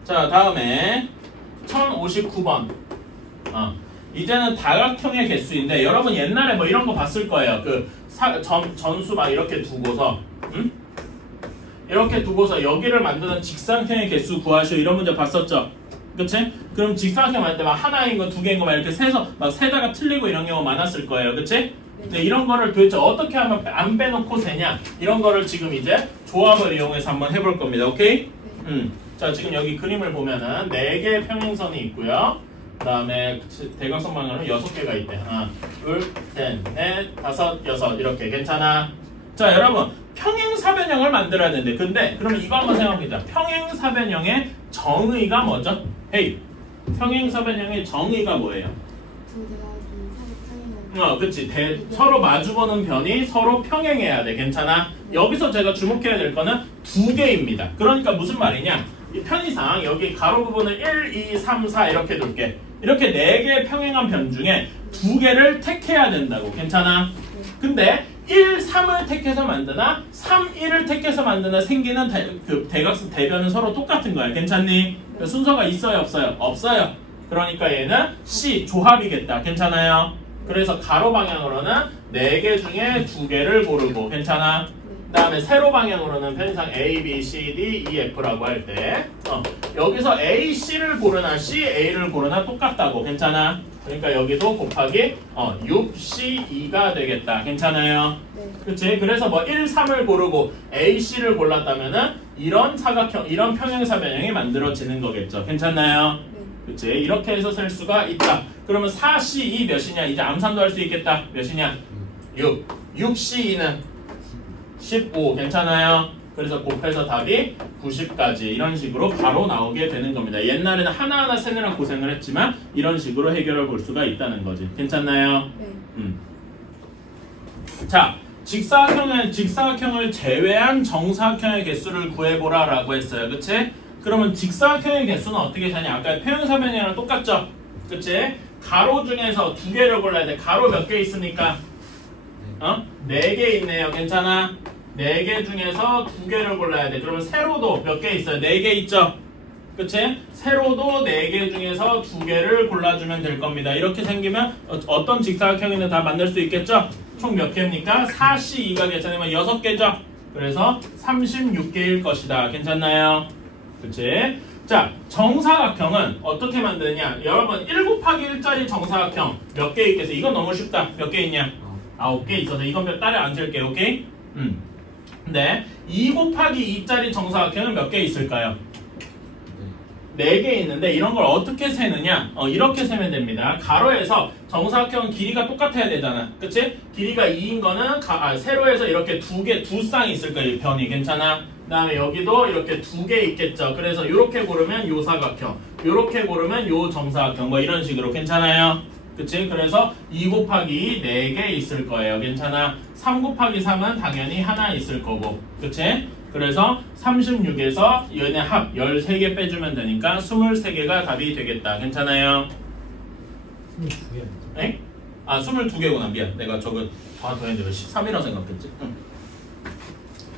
자, 다음에 1059번. 이제는 다각형의 개수인데 여러분 옛날에 뭐 이런 거 봤을 거예요. 그 전수 막 이렇게 두고서 이렇게 두고서 여기를 만드는 직사각형의 개수 구하시오. 이런 문제 봤었죠? 그치? 그럼 직사각형 만들 때 막 하나인 거, 2개인 거 막 이렇게 세서 막 세다가 틀리고 이런 경우 많았을 거예요. 그치? 근데 이런 거를 도대체 어떻게 하면 안 빼놓고 세냐? 이런 거를 지금 이제 조합을 이용해서 한번 해볼 겁니다. 오케이? 자, 지금 여기 그림을 보면은 4개의 평행선이 있고요. 그 다음에 대각선 방향으로 6개가 있대. 하나, 둘, 셋, 넷, 다섯, 여섯 이렇게. 괜찮아? 자, 여러분 평행사변형을 만들어야 되는데 근데 그러면 이거 한번 생각해보자. 평행사변형의 정의가 뭐죠? 헤이, 평행사변형의 정의가 뭐예요? 그치. 서로 마주보는 변이 서로 평행해야 돼. 괜찮아? 여기서 제가 주목해야 될 거는 2개입니다. 그러니까 무슨 말이냐? 이 편의상 여기 가로 부분을 1, 2, 3, 4 이렇게 둘게. 이렇게 4개의 평행한 변 중에 2개를 택해야 된다고. 괜찮아? 근데 1, 3을 택해서 만드나 3, 1을 택해서 만드나 생기는 대각선 대변은 서로 똑같은 거야. 괜찮니? 순서가 있어요? 없어요? 없어요. 그러니까 얘는 C 조합이겠다. 괜찮아요? 그래서 가로 방향으로는 4개 중에 2개를 고르고. 괜찮아? 그 다음에 세로 방향으로는 편의상 A, B, C, D, E, F라고 할 때 여기서 A, C를 고르나 C, A를 고르나 똑같다고. 괜찮아? 그러니까 여기도 곱하기 6C2가 되겠다. 괜찮아요? 그치? 그래서 뭐 1, 3을 고르고 A, C를 골랐다면은 이런 사각형, 이런 평행사변형이 만들어지는 거겠죠. 괜찮나요? 그치? 이렇게 해서 쓸 수가 있다. 그러면 4C2 몇이냐? 이제 암산도 할 수 있겠다. 몇이냐? 6. 6C2는 15. 괜찮아요? 그래서 곱해서 답이 90까지 이런 식으로 바로 나오게 되는 겁니다. 옛날에는 하나하나 세느라 고생을 했지만 이런 식으로 해결해 볼 수가 있다는 거지. 괜찮나요? 네. 자, 직사각형을 제외한 정사각형의 개수를 구해보라 라고 했어요. 그치? 그러면 직사각형의 개수는 어떻게 되냐? 아까 표현사변이랑 똑같죠? 그치? 가로 중에서 두 개를 골라야 돼. 가로 몇 개 있습니까? 네 개 있네요. 괜찮아? 네 개 중에서 두 개를 골라야 돼. 그러면 세로도 몇 개 있어요? 네 개 있죠? 그치? 세로도 네 개 중에서 두 개를 골라주면 될 겁니다. 이렇게 생기면 어떤 직사각형이든 다 만들 수 있겠죠? 총 몇 개입니까? 4C2가 괜찮으면 6개죠? 그래서 36개일 것이다. 괜찮나요? 그치? 자, 정사각형은 어떻게 만드느냐? 여러분 1 곱하기 1짜리 정사각형 몇 개 있겠어요? 이건 너무 쉽다. 몇 개 있냐? 9개 있어서 이건 딸에 안 쓸게요. 오케이? 근데 2 곱하기 2짜리 정사각형은 몇 개 있을까요? 4개 있는데 이런 걸 어떻게 세느냐? 이렇게 세면 됩니다. 가로에서 정사각형 길이가 똑같아야 되잖아. 그치? 길이가 2인 거는 세로에서 이렇게 두 쌍이 있을 거예요. 변이. 괜찮아? 그 다음에 여기도 이렇게 2개 있겠죠. 그래서 이렇게 고르면 요 사각형, 이렇게 고르면 요 정사각형, 뭐 이런 식으로. 괜찮아요? 그치? 그래서 2 곱하기 4개 있을 거예요. 괜찮아? 3 곱하기 3은 당연히 하나 있을 거고. 그치? 그래서 36에서 얘네 합 13개 빼주면 되니까 23개가 답이 되겠다. 괜찮아요? 22개. 에? 아, 22개구나. 미안. 내가 저거 더 했는데 13이라고 생각했지?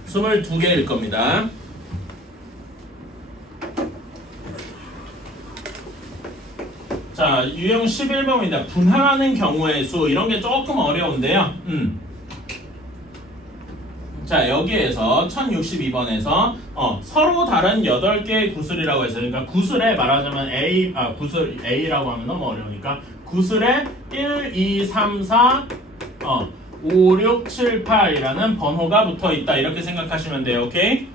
22개일 겁니다. 자, 유형 11번입니다. 분할하는 경우의 수. 이런 게 조금 어려운데요. 자, 여기에서 1062번에서 서로 다른 8개의 구슬이라고 했어요. 그러니까 구슬에 말하자면 구슬 A라고 하면 너무 어려우니까 구슬에 1, 2, 3, 4, 5, 6, 7, 8이라는 번호가 붙어 있다. 이렇게 생각하시면 돼요. 오케이?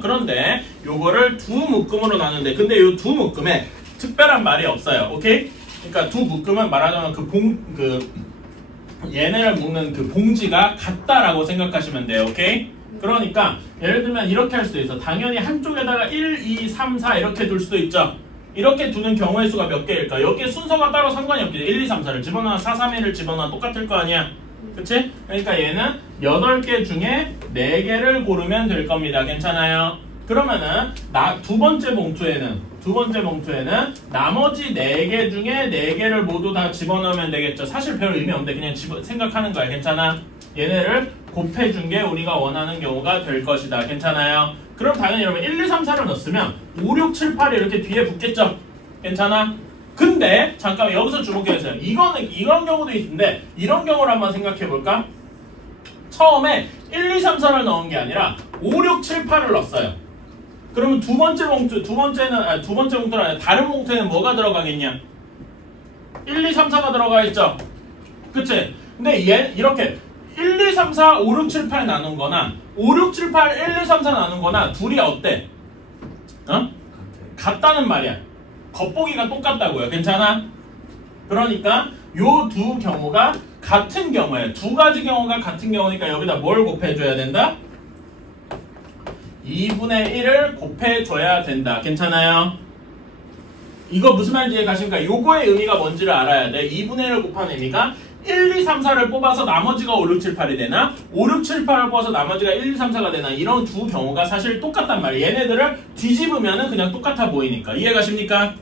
그런데 요거를 두 묶음으로 나누는데 근데 요 두 묶음에 특별한 말이 없어요. 오케이? 그러니까 두 묶음은 말하자면 얘네를 묶는 그 봉지가 같다라고 생각하시면 돼요. 오케이? 그러니까 예를 들면 이렇게 할 수도 있어. 당연히 한쪽에다가 1, 2, 3, 4 이렇게 둘 수도 있죠. 이렇게 두는 경우의 수가 몇 개일까? 여기에 순서가 따로 상관이 없겠지. 1, 2, 3, 4를 집어넣어 4, 3, 1을 집어넣어 똑같을 거 아니야. 그치? 그러니까 얘는 8개 중에 4개를 고르면 될 겁니다. 괜찮아요? 그러면은 두 번째 봉투에는 나머지 4개 중에 4개를 모두 다 집어넣으면 되겠죠. 사실 별 의미 없는데 그냥 생각하는 거야. 괜찮아? 얘네를 곱해준 게 우리가 원하는 경우가 될 것이다. 괜찮아요? 그럼 당연히 여러분 1, 2, 3, 4를 넣었으면 5, 6, 7, 8이 이렇게 뒤에 붙겠죠? 괜찮아? 근데 잠깐만 여기서 주목해주세요. 이런 경우도 있는데 이런 경우를 한번 생각해 볼까? 처음에 1, 2, 3, 4를 넣은 게 아니라 5, 6, 7, 8을 넣었어요. 그러면 두 번째 봉투는 아니라 다른 봉투에는 뭐가 들어가겠냐? 1, 2, 3, 4가 들어가 있죠? 그치? 근데 얘 이렇게 1, 2, 3, 4, 5, 6, 7, 8 나눈 거나 5, 6, 7, 8, 1, 2, 3, 4 나눈 거나 둘이 어때? 같다는 말이야. 겉보기가 똑같다고요. 괜찮아? 그러니까 요 두 경우가 같은 경우에 두 가지 경우가 같은 경우니까 여기다 뭘 곱해줘야 된다? 2분의 1을 곱해줘야 된다. 괜찮아요? 이거 무슨 말인지 이해가십니까? 요거의 의미가 뭔지를 알아야 돼. 2분의 1을 곱하는 의미가 1, 2, 3, 4를 뽑아서 나머지가 5, 6, 7, 8이 되나? 5, 6, 7, 8을 뽑아서 나머지가 1, 2, 3, 4가 되나? 이런 두 경우가 사실 똑같단 말이에요. 얘네들을 뒤집으면 그냥 똑같아 보이니까. 이해가십니까?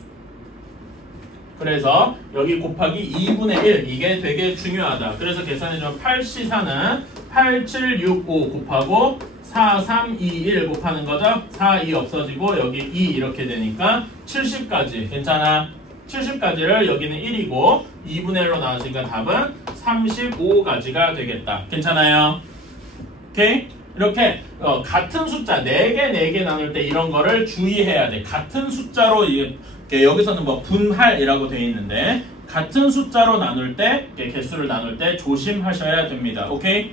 그래서 여기 곱하기 2분의 1 이게 되게 중요하다. 그래서 계산해주면 8C4는 8, 7, 6, 5 곱하고 4, 3, 2, 1 곱하는 거죠. 4, 2 없어지고 여기 2 이렇게 되니까 70까지. 괜찮아? 70까지를 여기는 1이고 2분의 1로 나왔으니까 답은 35가지가 되겠다. 괜찮아요? 오케이? 이렇게 같은 숫자 4개 나눌 때 이런 거를 주의해야 돼. 같은 숫자로 여기서는 뭐 분할이라고 되어 있는데 같은 숫자로 나눌 때 개수를 나눌 때 조심하셔야 됩니다. 오케이?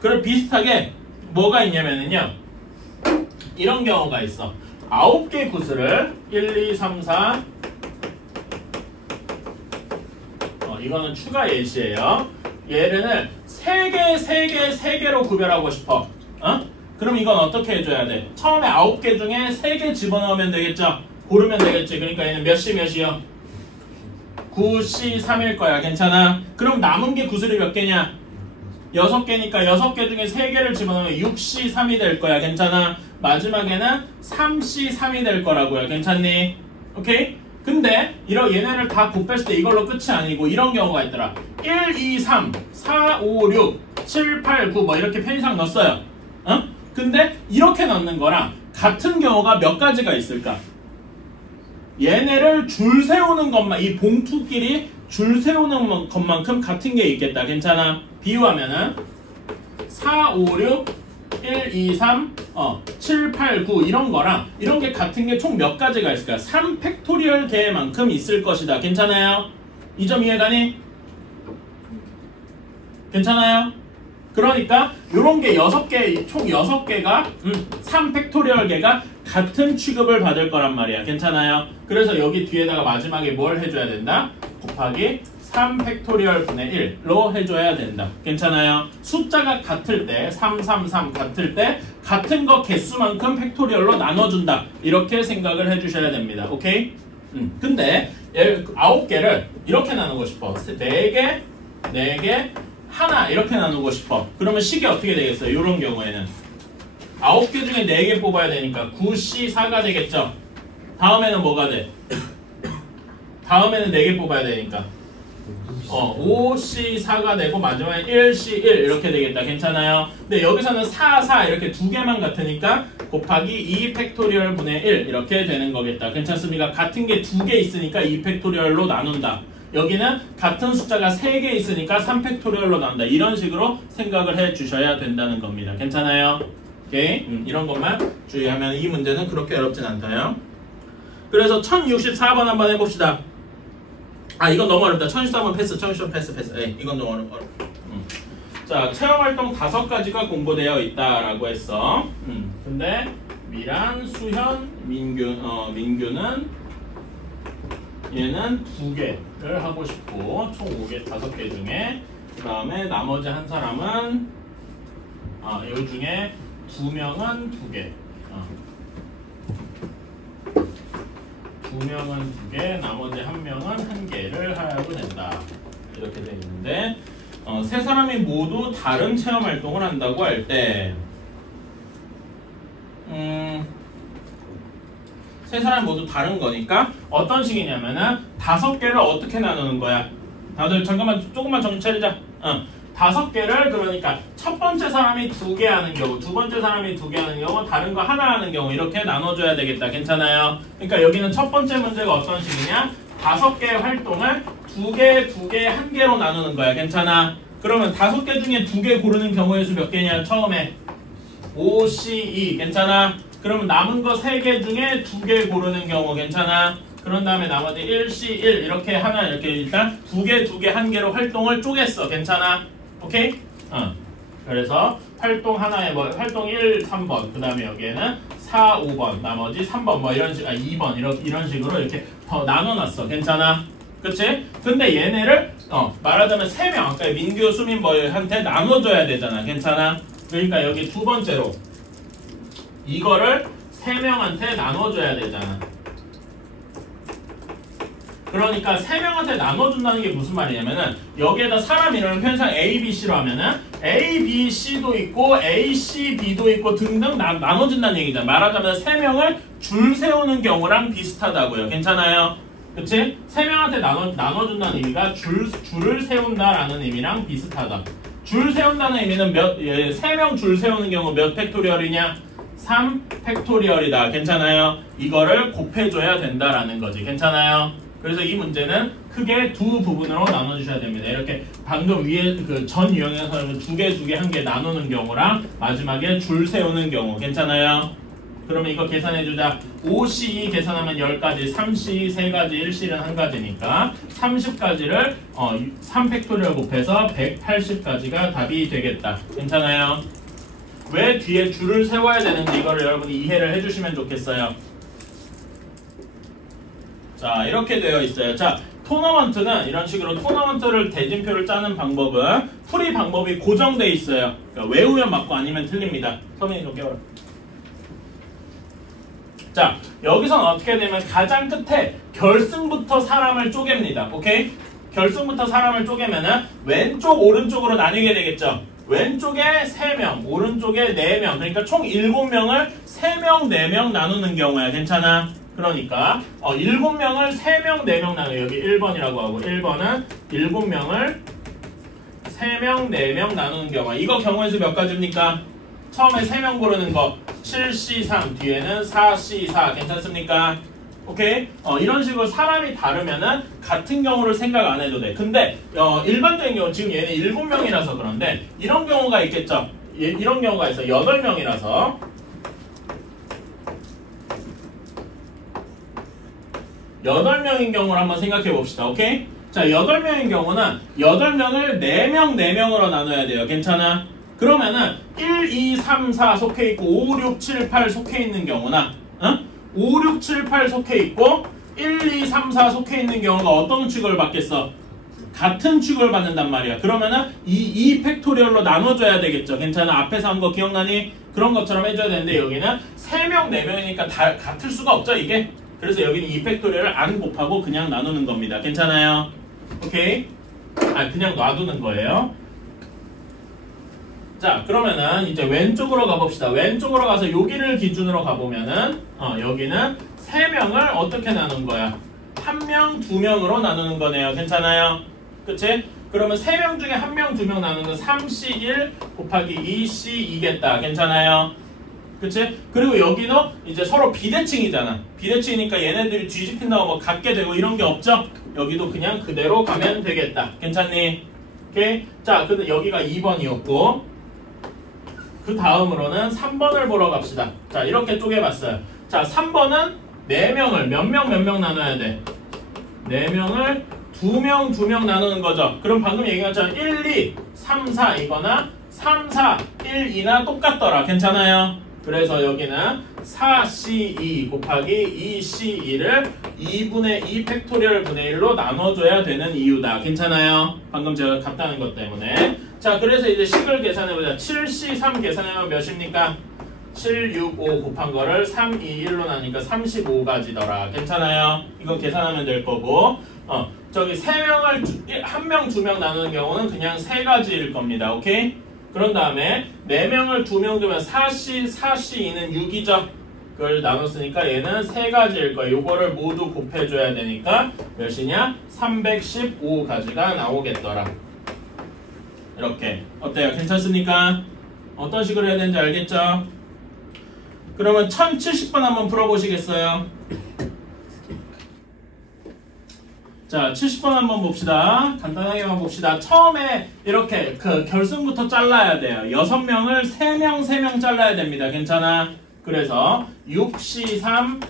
그럼 비슷하게 뭐가 있냐면요. 이런 경우가 있어. 9개 구슬을 1, 2, 3, 4 이거는 추가 예시예요. 얘를 3개로 구별하고 싶어. 그럼 이건 어떻게 해줘야 돼? 처음에 9개 중에 3개 집어넣으면 되겠죠? 고르면 되겠지. 그러니까 얘는 몇이요? 9C3일 거야. 괜찮아? 그럼 남은 게 구슬이 몇 개냐? 6개니까 6개 중에 3개를 집어넣으면 6C3이 될 거야. 괜찮아? 마지막에는 3C3이 될 거라고요. 괜찮니? 오케이? 근데 얘네를 다 곱했을 때 이걸로 끝이 아니고 이런 경우가 있더라. 1, 2, 3, 4, 5, 6, 7, 8, 9 뭐 이렇게 편의상 넣었어요. 어? 근데 이렇게 넣는 거랑 같은 경우가 몇 가지가 있을까? 얘네를 줄 세우는 것만, 이 봉투끼리 줄 세우는 것만큼 같은 게 있겠다. 괜찮아? 비유하면은 4, 5, 6, 1, 2, 3, 7, 8, 9 이런 거랑 이런 게 같은 게 총 몇 가지가 있을까? 3팩토리얼 개만큼 있을 것이다. 괜찮아요? 이 점 이해가니? 괜찮아요? 그러니까 이런 게 6개, 총 6개가 3팩토리얼 개가 같은 취급을 받을 거란 말이야. 괜찮아요? 그래서 여기 뒤에다가 마지막에 뭘 해줘야 된다? 곱하기 3팩토리얼 분의 1로 해줘야 된다. 괜찮아요? 숫자가 같을 때 3, 3, 3 같을 때 같은 거 개수만큼 팩토리얼로 나눠준다. 이렇게 생각을 해주셔야 됩니다. 오케이? 근데 9개를 이렇게 나누고 싶어. 4개, 4개, 하나 이렇게 나누고 싶어. 그러면 식이 어떻게 되겠어요? 이런 경우에는 9개 중에 4개 뽑아야 되니까 9C4가 되겠죠? 다음에는 뭐가 돼? 다음에는 4개 뽑아야 되니까 5C4가 되고 마지막에 1C1 이렇게 되겠다. 괜찮아요? 근데 여기서는 4, 4 이렇게 2개만 같으니까 곱하기 2팩토리얼 분의 1 이렇게 되는 거겠다. 괜찮습니까? 같은 게 2개 있으니까 2팩토리얼로 나눈다. 여기는 같은 숫자가 3개 있으니까 3팩토리얼로 나온다. 이런 식으로 생각을 해 주셔야 된다는 겁니다. 괜찮아요? 오케이? 이런 것만 주의하면 이 문제는 그렇게 어렵진 않다요. 그래서 1064번 한번 해봅시다. 이건 너무 어렵다. 1064번 패스, 1064번 패스. 에이, 이건 너무 어렵다. 자, 체험활동 5가지가 공부되어 있다라고 했어. 근데 미란, 수현, 민규는 얘는 2개를 하고 싶고 총 5개 중에 그 다음에 나머지 한 사람은 이 중에 2명은 2개 2명은 2개 나머지 1명은 1개를 하고 된다. 이렇게 되어 있는데 세 사람이 모두 다른 체험활동을 한다고 할 때 세 사람 모두 다른 거니까 어떤 식이냐면은 5개를 어떻게 나누는 거야? 다들 잠깐만 조금만 정신 차리자. 5개를 그러니까 첫 번째 사람이 2개 하는 경우, 두 번째 사람이 2개 하는 경우, 다른 거 하나 하는 경우 이렇게 나눠줘야 되겠다. 괜찮아요? 그러니까 여기는 첫 번째 문제가 어떤 식이냐? 5개의 활동을 2개, 2개, 1개로 나누는 거야. 괜찮아? 그러면 5개 중에 2개 고르는 경우의 수 몇 개냐? 처음에 5C2 괜찮아? 그러면 남은 거 3개 중에 2개 고르는 경우 괜찮아? 그런 다음에 나머지 1C1 이렇게 하나 이렇게 일단 2개, 2개, 1개로 활동을 쪼갰어. 괜찮아? 오케이? 그래서 활동 하나에 활동 1, 3번 그 다음에 여기에는 4, 5번 나머지 3번 뭐 이런 식 2번 이런 식으로 이렇게 더 나눠놨어. 괜찮아? 그치? 근데 얘네를 말하자면 3명 아까 민규, 수민 뭐한테 나눠줘야 되잖아. 괜찮아? 그러니까 여기 두 번째로 이거를 3명한테 나눠줘야 되잖아. 그러니까 3명한테 나눠준다는 게 무슨 말이냐면은 여기에다 사람 이름을 편상 A, B, C로 하면은 A, B, C도 있고 A, C, B도 있고 등등 나눠준다는 얘기잖아. 말하자면 3명을 줄 세우는 경우랑 비슷하다고요. 괜찮아요? 그치? 3명한테 나눠준다는 의미가 줄을 세운다라는 의미랑 비슷하다. 줄 세운다는 의미는 3명 줄 세우는 경우 몇 팩토리얼이냐? 3팩토리얼이다. 괜찮아요? 이거를 곱해줘야 된다라는 거지. 괜찮아요? 그래서 이 문제는 크게 두 부분으로 나눠주셔야 됩니다. 이렇게 방금 위에 그 전 유형에서 2개, 2개, 1개 나누는 경우랑 마지막에 줄 세우는 경우. 괜찮아요? 그러면 이거 계산해주자. 5C2 계산하면 10가지, 3C 3가지, 1C는 1가지니까 30가지를 3팩토리얼 곱해서 180가지가 답이 되겠다. 괜찮아요? 왜 뒤에 줄을 세워야 되는지 이거를 여러분이 이해를 해주시면 좋겠어요. 자, 이렇게 되어 있어요. 자, 토너먼트는 이런 식으로 토너먼트를 대진표를 짜는 방법은 풀이 방법이 고정되어 있어요. 그러니까 외우면 맞고 아니면 틀립니다. 선생님 좀 깨워라. 자, 여기서는 어떻게 되면 가장 끝에 결승부터 사람을 쪼갭니다. 오케이? 결승부터 사람을 쪼개면은 왼쪽 오른쪽으로 나뉘게 되겠죠. 왼쪽에 3명, 오른쪽에 4명. 그러니까 총 7명을 3명, 4명 나누는 경우야. 괜찮아? 그러니까 7명을 3명, 4명 나눠. 여기 1번이라고 하고 1번은 7명을 3명, 4명 나누는 경우야. 이거 경우에서 몇 가지입니까? 처음에 3명 고르는 거 7C3, 뒤에는 4C4. 괜찮습니까? 오케이? 이런 식으로 사람이 다르면은 같은 경우를 생각 안 해도 돼. 근데 일반적인 경우 지금 얘는 7명이라서 그런데 이런 경우가 있겠죠? 이런 경우가 있어. 8명이라서 8명인 경우를 한번 생각해 봅시다. 오케이? 자, 8명인 경우는 8명을 4명, 4명으로 나눠야 돼요. 괜찮아? 그러면은 1, 2, 3, 4 속해 있고 5, 6, 7, 8 속해 있는 경우나 5, 6, 7, 8 속해 있고 1, 2, 3, 4 속해 있는 경우가 어떤 취급을 받겠어? 같은 취급을 받는단 말이야. 그러면은 이 팩토리얼로 나눠줘야 되겠죠. 괜찮아? 앞에서 한 거 기억나니? 그런 것처럼 해줘야 되는데 여기는 3명, 4명이니까 다 같을 수가 없죠, 이게? 그래서 여기는 이 팩토리얼을 안 곱하고 그냥 나누는 겁니다. 괜찮아요? 오케이? 그냥 놔두는 거예요. 자, 그러면은 이제 왼쪽으로 가봅시다. 왼쪽으로 가서 여기를 기준으로 가보면은 여기는 3명을 어떻게 나눈 거야? 1명, 2명으로 나누는 거네요. 괜찮아요? 그치? 그러면 3명 중에 1명, 2명 나누는 3C1 곱하기 2C2겠다. 괜찮아요? 그치? 그리고 여기도 이제 서로 비대칭이잖아. 비대칭이니까 얘네들이 뒤집힌다고 뭐 같게 되고 이런 게 없죠? 여기도 그냥 그대로 가면 되겠다. 괜찮니? 오케이? 자, 근데 여기가 2번이었고 그 다음으로는 3번을 보러 갑시다. 자, 이렇게 쪼개봤어요. 자, 3번은 4명을 몇 명 나눠야 돼? 4명을 2명 나누는 거죠. 그럼 방금 얘기했잖아. 1, 2, 3, 4 이거나 3, 4, 1, 2나 똑같더라. 괜찮아요? 그래서 여기는 4C2 곱하기 2C2를 2분의 2 팩토리얼 분의 1로 나눠줘야 되는 이유다. 괜찮아요? 방금 제가 갔다는 것 때문에. 자, 그래서 이제 식을 계산해보자. 7C3 계산하면 몇입니까? 7, 6, 5 곱한 거를 3, 2, 1로 나니까 35가지더라. 괜찮아요? 이거 계산하면 될 거고 저기 3명을 1명, 2명 나누는 경우는 그냥 3가지일 겁니다. 오케이? 그런 다음에 4명을 2명 두면 4C2는 6이죠. 그걸 나눴으니까 얘는 3가지일 거예요. 요거를 모두 곱해줘야 되니까 몇이냐? 315가지가 나오겠더라. 이렇게. 어때요? 괜찮습니까? 어떤 식으로 해야 되는지 알겠죠? 그러면 1070번 한번 풀어보시겠어요? 자, 70번 한번 봅시다. 간단하게만 봅시다. 처음에 이렇게 그 결승부터 잘라야 돼요. 6명을 3명 잘라야 됩니다. 괜찮아? 그래서 6C3,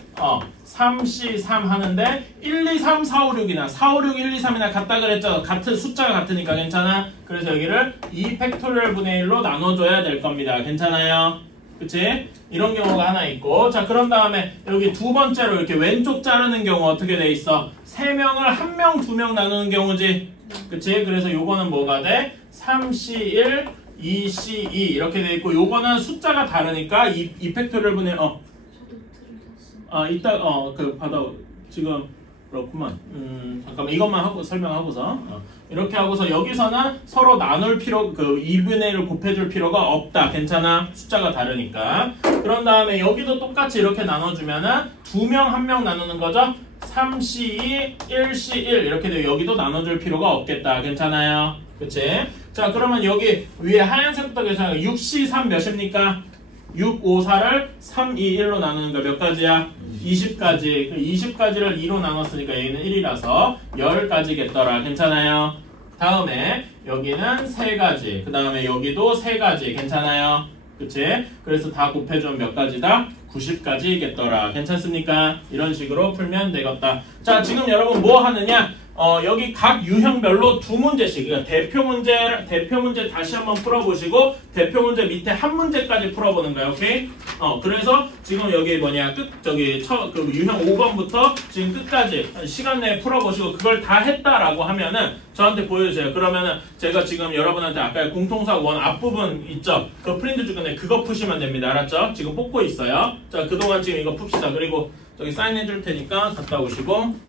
3C3 하는데 1, 2, 3, 4, 5, 6이나 4, 5, 6, 1, 2, 3이나 같다 그랬죠? 같은 숫자가 같으니까 괜찮아? 그래서 여기를 2 팩토리얼 분의 1로 나눠줘야 될 겁니다. 괜찮아요? 그치? 이런 경우가 하나 있고 자 그런 다음에 여기 두 번째로 이렇게 왼쪽 자르는 경우 어떻게 돼 있어? 3명을 1명, 2명 나누는 경우지? 그치? 그래서 요거는 뭐가 돼? 3C1, 2C2 이렇게 돼 있고 요거는 숫자가 다르니까 이 팩토리얼 분의 저도 틀을 탔어. 이따 그 받아 지금 그렇구만. 잠깐만 이것만 하고 설명하고서 이렇게 하고서 여기서는 서로 나눌 필요 그 2분의 1을 곱해줄 필요가 없다. 괜찮아? 숫자가 다르니까. 그런 다음에 여기도 똑같이 이렇게 나눠주면은 2명 1명 나누는 거죠. 3C2, 1C1 이렇게 되고 여기도 나눠줄 필요가 없겠다. 괜찮아요? 그치? 자 그러면 여기 위에 하얀색부터 계산하면 6C3 몇입니까? 6, 5, 4를 3, 2, 1로 나누는 거 몇 가지야? 20가지. 20가지를 2로 나눴으니까 얘는 1이라서 10가지겠더라. 괜찮아요? 다음에 여기는 3가지. 그 다음에 여기도 3가지. 괜찮아요? 그치? 그래서 다 곱해주면 몇 가지다? 90가지겠더라. 괜찮습니까? 이런 식으로 풀면 되겠다. 자, 지금 여러분 뭐 하느냐? 여기 각 유형별로 두 문제씩, 그러니까 대표 문제 다시 한번 풀어보시고, 대표 문제 밑에 한 문제까지 풀어보는 거야, 오케이? 그래서 지금 여기 뭐냐, 그 유형 5번부터 지금 끝까지 시간 내에 풀어보시고, 그걸 다 했다라고 하면은 저한테 보여주세요. 그러면은 제가 지금 여러분한테 아까 공통사 원 앞부분 있죠? 그 프린트 줄 건데 그거 푸시면 됩니다. 알았죠? 지금 뽑고 있어요. 자, 그동안 지금 이거 풉시다. 그리고 저기 사인해 줄 테니까 갔다 오시고.